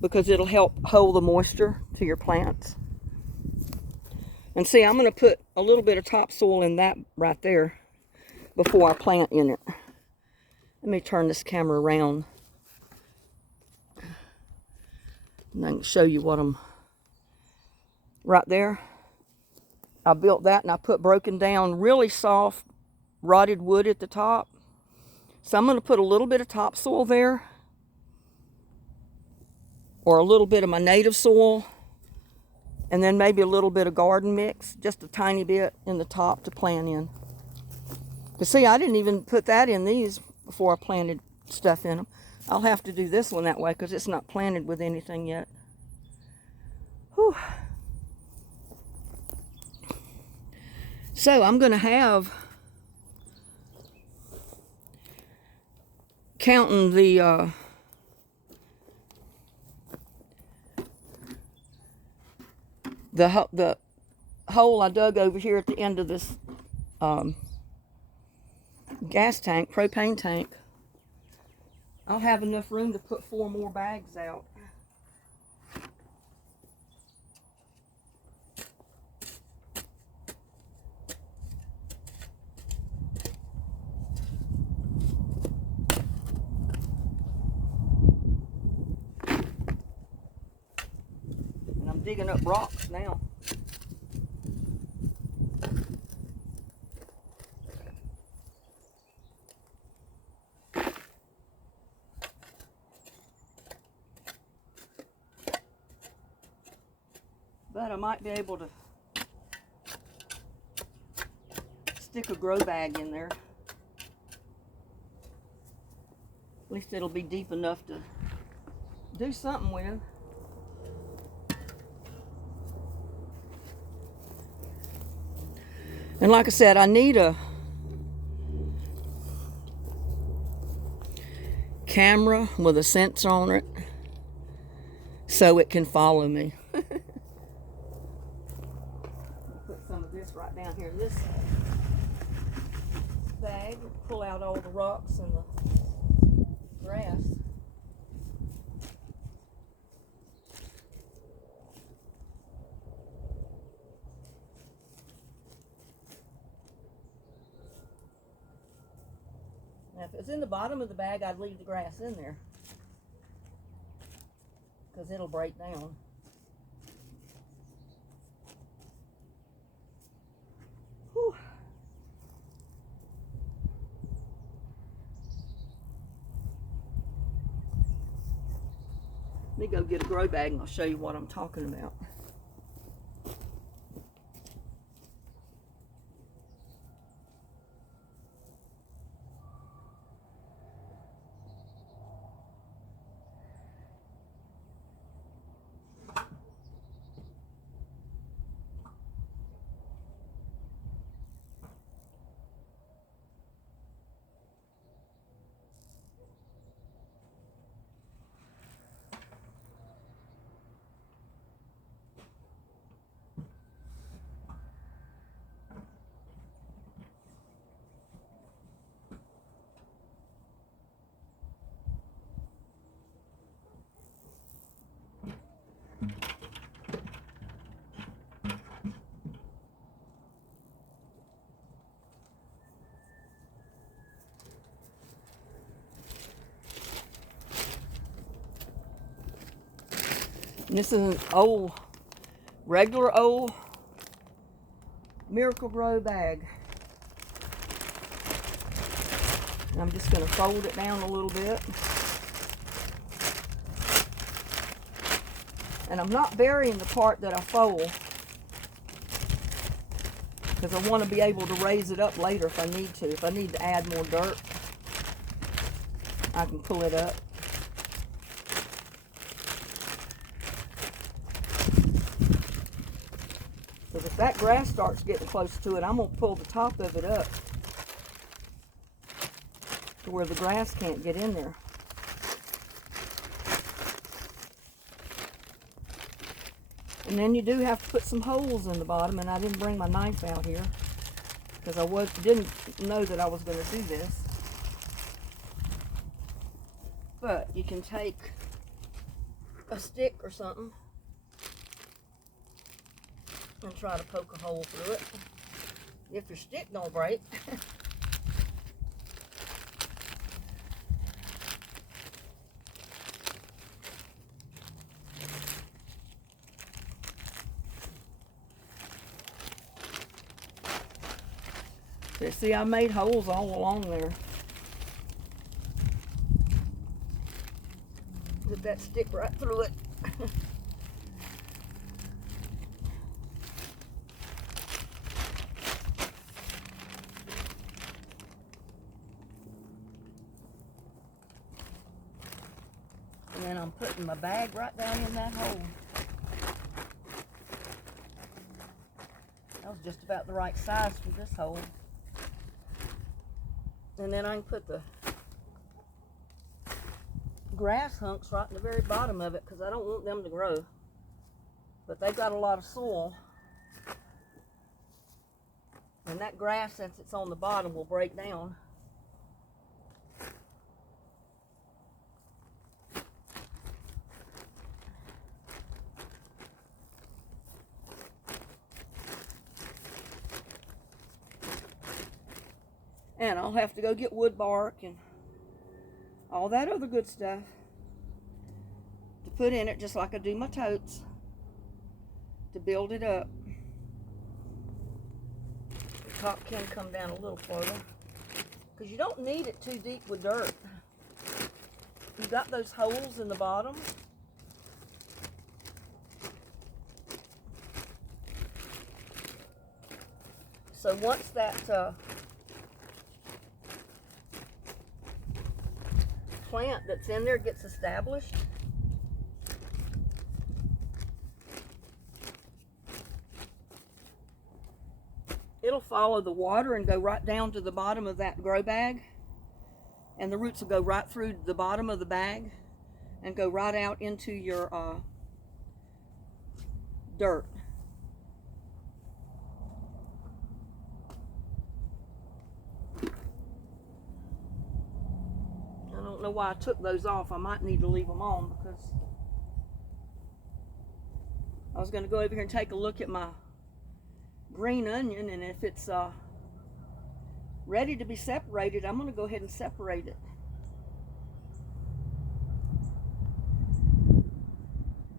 because it'll help hold the moisture to your plants. And see, I'm going to put a little bit of topsoil in that right there before I plant in it. Let me turn this camera around, and I can show you what I'm... Right there, I built that, and I put broken down really soft rotted wood at the top. So I'm going to put a little bit of topsoil there, or a little bit of my native soil, and then maybe a little bit of garden mix, just a tiny bit in the top to plant in. Because see, I didn't even put that in these before I planted stuff in them. I'll have to do this one that way because it's not planted with anything yet. Whew. So I'm going to have counting the hole I dug over here at the end of this gas tank, propane tank. I'll have enough room to put 4 more bags out. And I'm digging up rocks now. But I might be able to stick a grow bag in there. At least it'll be deep enough to do something with. And like I said, I need a camera with a sensor on it so it can follow me. Put some of this right down here in this bag. Pull out all the rocks and the grass. Now, if it's in the bottom of the bag, I'd leave the grass in there because it'll break down. Whew. Let me go get a grow bag and I'll show you what I'm talking about. And this is an old, regular old Miracle Grow bag. And I'm just going to fold it down a little bit. And I'm not burying the part that I fold because I want to be able to raise it up later if I need to. If I need to add more dirt, I can pull it up. Because if that grass starts getting close to it, I'm going to pull the top of it up to where the grass can't get in there. And then you do have to put some holes in the bottom, and I didn't bring my knife out here because I didn't know that I was going to do this. But you can take a stick or something and try to poke a hole through it. If your stick don't break. See, I made holes all along there. Put that stick right through it. And then I'm putting my bag right down in that hole. That was just about the right size for this hole. And then I can put the grass hunks right in the very bottom of it because I don't want them to grow. But they've got a lot of soil. And that grass, since it's on the bottom, will break down. And I'll have to go get wood bark and all that other good stuff to put in it, just like I do my totes, to build it up. The top can come down a little further because you don't need it too deep with dirt. You got those holes in the bottom. So once that plant that's in there gets established, it'll follow the water and go right down to the bottom of that grow bag, and the roots will go right through the bottom of the bag and go right out into your dirt. I don't know why I took those off. I might need to leave them on because I was going to go over here and take a look at my green onion, and if it's ready to be separated, I'm going to go ahead and separate it.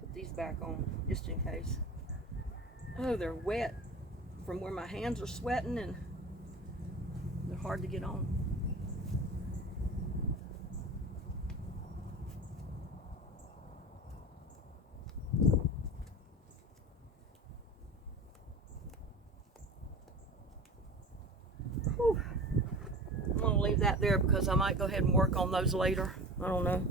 Put these back on just in case. Oh, they're wet from where my hands are sweating, and they're hard to get on. Whew. I'm going to leave that there because I might go ahead and work on those later. I don't know.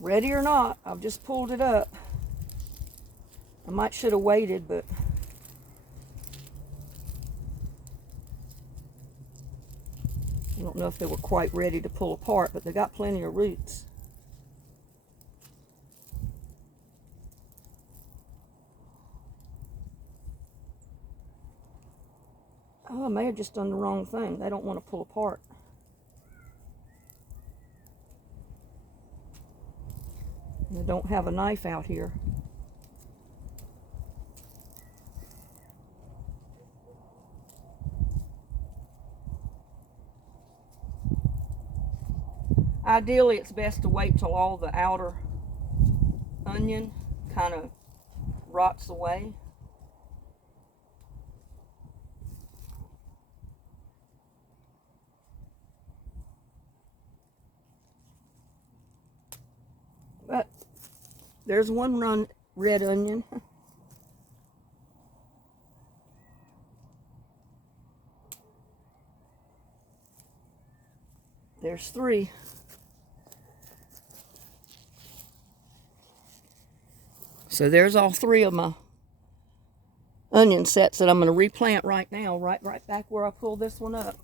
Ready or not, I've just pulled it up. I should have waited, but I don't know if they were quite ready to pull apart, but they got plenty of roots. Oh, I may have just done the wrong thing. They don't want to pull apart. I don't have a knife out here. Ideally, it's best to wait till all the outer onion kind of rots away. But there's one red onion. There's three. So there's all three of my onion sets that I'm going to replant right now, right back where I pulled this one up.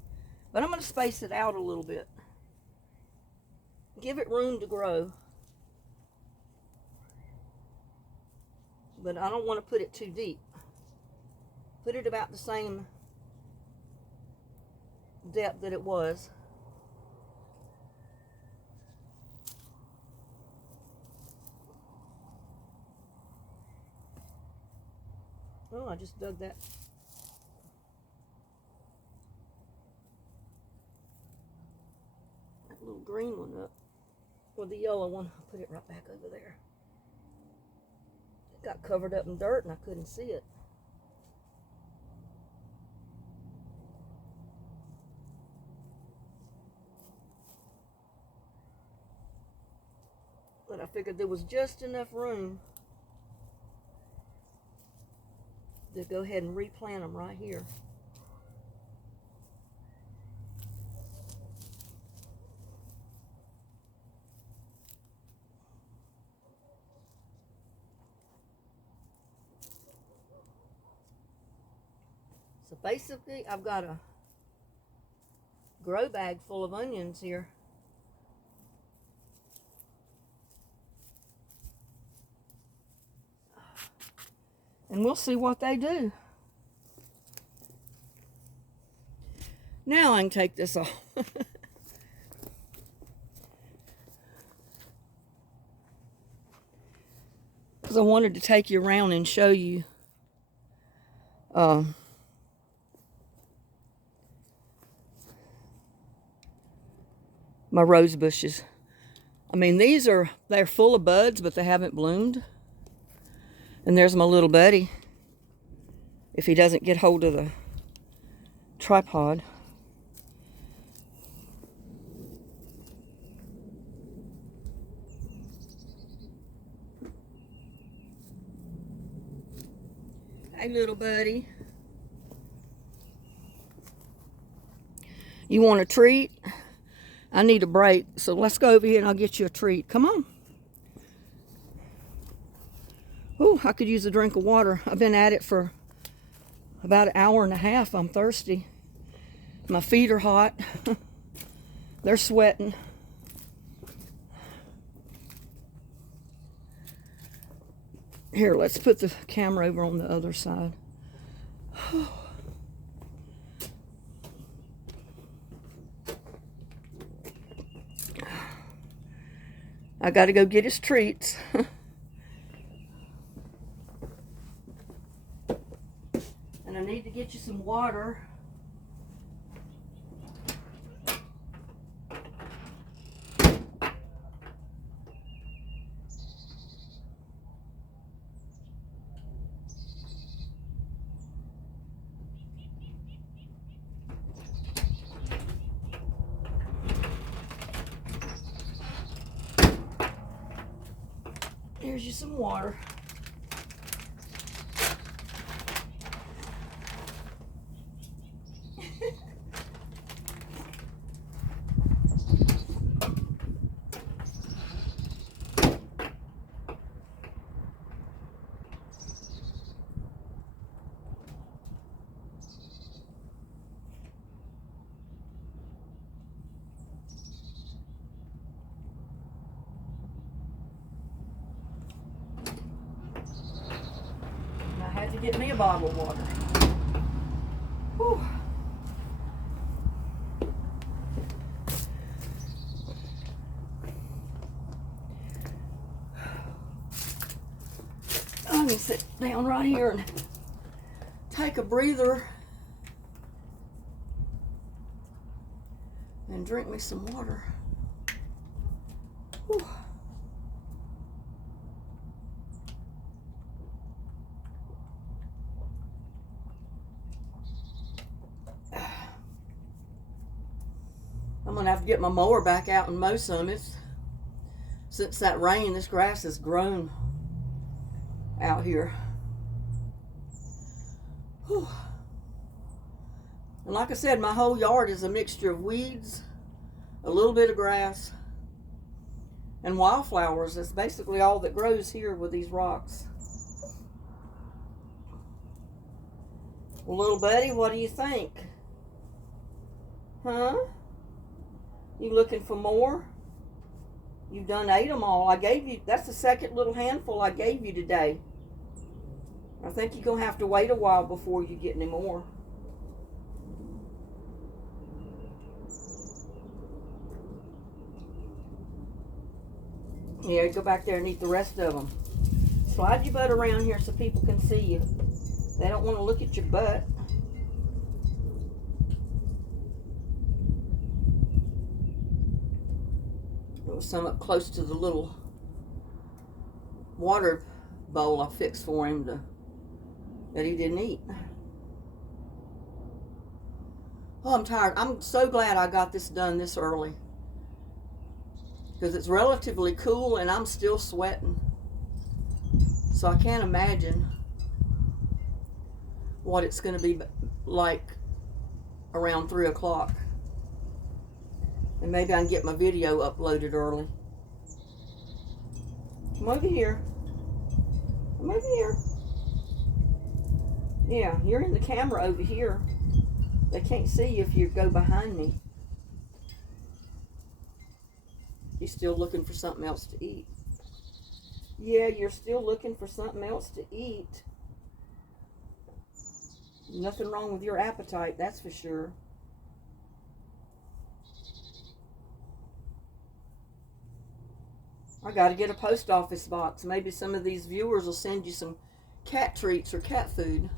But I'm going to space it out a little bit. Give it room to grow. But I don't want to put it too deep. Put it about the same depth that it was. Oh, I just dug that little green one up. Or the yellow one. I'll put it right back over there. It got covered up in dirt and I couldn't see it. figured there was just enough room to go ahead and replant them right here. So basically, I've got a grow bag full of onions here. And we'll see what they do. Now I can take this off. Because I wanted to take you around and show you my rose bushes. I mean, they're full of buds, but they haven't bloomed. And there's my little buddy, if he doesn't get hold of the tripod. Hey, little buddy. You want a treat? I need a break, so let's go over here and I'll get you a treat. Come on. Oh, I could use a drink of water. I've been at it for about an hour and a half. I'm thirsty. My feet are hot. They're sweating. Here, let's put the camera over on the other side. I got to go get his treats. And I need to get you some water. Here's you some water. I had to get me a bottle of water. Whew. I'm gonna sit down right here and take a breather and drink me some water. Whew. I'm gonna have to get my mower back out and mow some. Since that rain, this grass has grown out here. Whew. And like I said, my whole yard is a mixture of weeds, a little bit of grass, and wildflowers. That's basically all that grows here with these rocks. Well, little buddy, what do you think? Huh? You looking for more? You've done ate them all. I gave you, that's the second little handful I gave you today. I think you're going to have to wait a while before you get any more. Yeah, go back there and eat the rest of them. Slide your butt around here so people can see you. They don't want to look at your butt. There was some up close to the little water bowl I fixed for him that he didn't eat. Oh, I'm tired. I'm so glad I got this done this early. because it's relatively cool and I'm still sweating. So I can't imagine what it's going to be like around 3 o'clock. And maybe I can get my video uploaded early. Come over here. Come over here. Yeah, you're in the camera over here. They can't see you if you go behind me. You're still looking for something else to eat. Yeah, you're still looking for something else to eat. Nothing wrong with your appetite, that's for sure. I got to get a post office box. Maybe some of these viewers will send you some cat treats or cat food.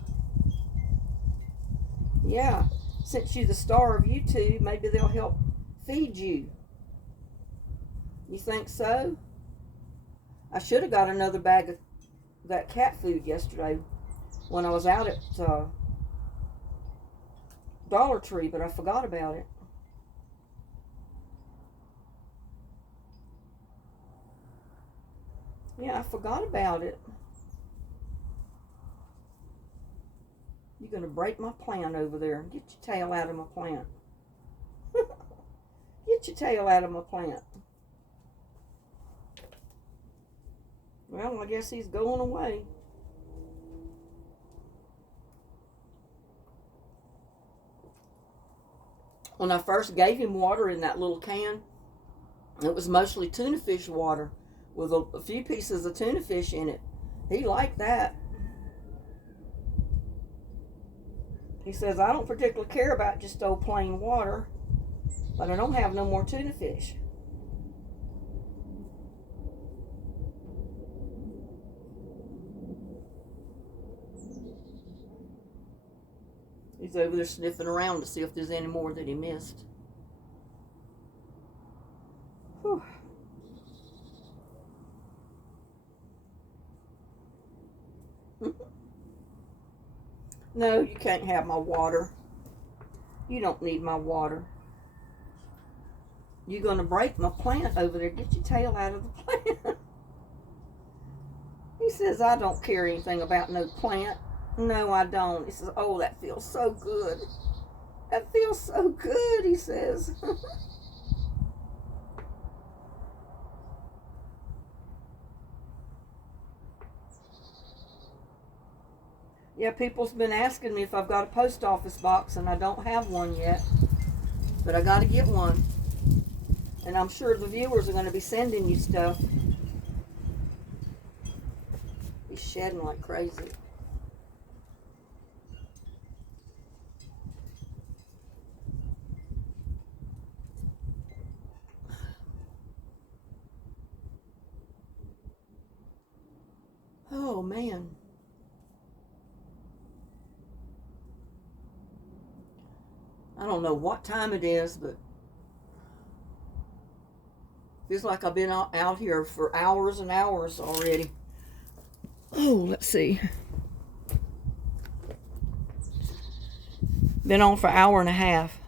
Yeah, since you're the star of YouTube, maybe they'll help feed you. You think so? I should have got another bag of that cat food yesterday when I was out at Dollar Tree, but I forgot about it. Yeah, I forgot about it. You're going to break my plant over there. Get your tail out of my plant. Get your tail out of my plant. Well, I guess he's going away. When I first gave him water in that little can, it was mostly tuna fish water with a few pieces of tuna fish in it. He liked that. He says, I don't particularly care about just old plain water, but I don't have no more tuna fish. He's over there sniffing around to see if there's any more that he missed. Whew. No, you can't have my water. You don't need my water. You're going to break my plant over there. Get your tail out of the plant. He says, I don't care anything about no plant. No, I don't. He says, oh, that feels so good. That feels so good, he says. Yeah, people's been asking me if I've got a post office box, and I don't have one yet. But I got to get one. And I'm sure the viewers are going to be sending you stuff. He's shedding like crazy. Oh, man. I don't know what time it is, but feels like I've been out here for hours and hours already. Oh, let's see. Been on for an hour and a half.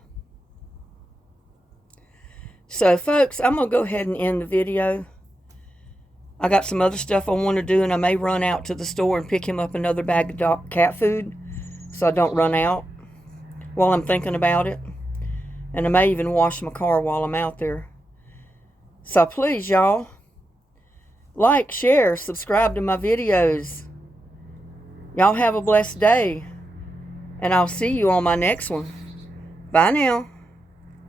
So, folks, I'm going to go ahead and end the video. I got some other stuff I want to do, and I may run out to the store and pick him up another bag of cat food so I don't run out while I'm thinking about it. And I may even wash my car while I'm out there. So please, y'all, like, share, subscribe to my videos. Y'all have a blessed day. And I'll see you on my next one. Bye now.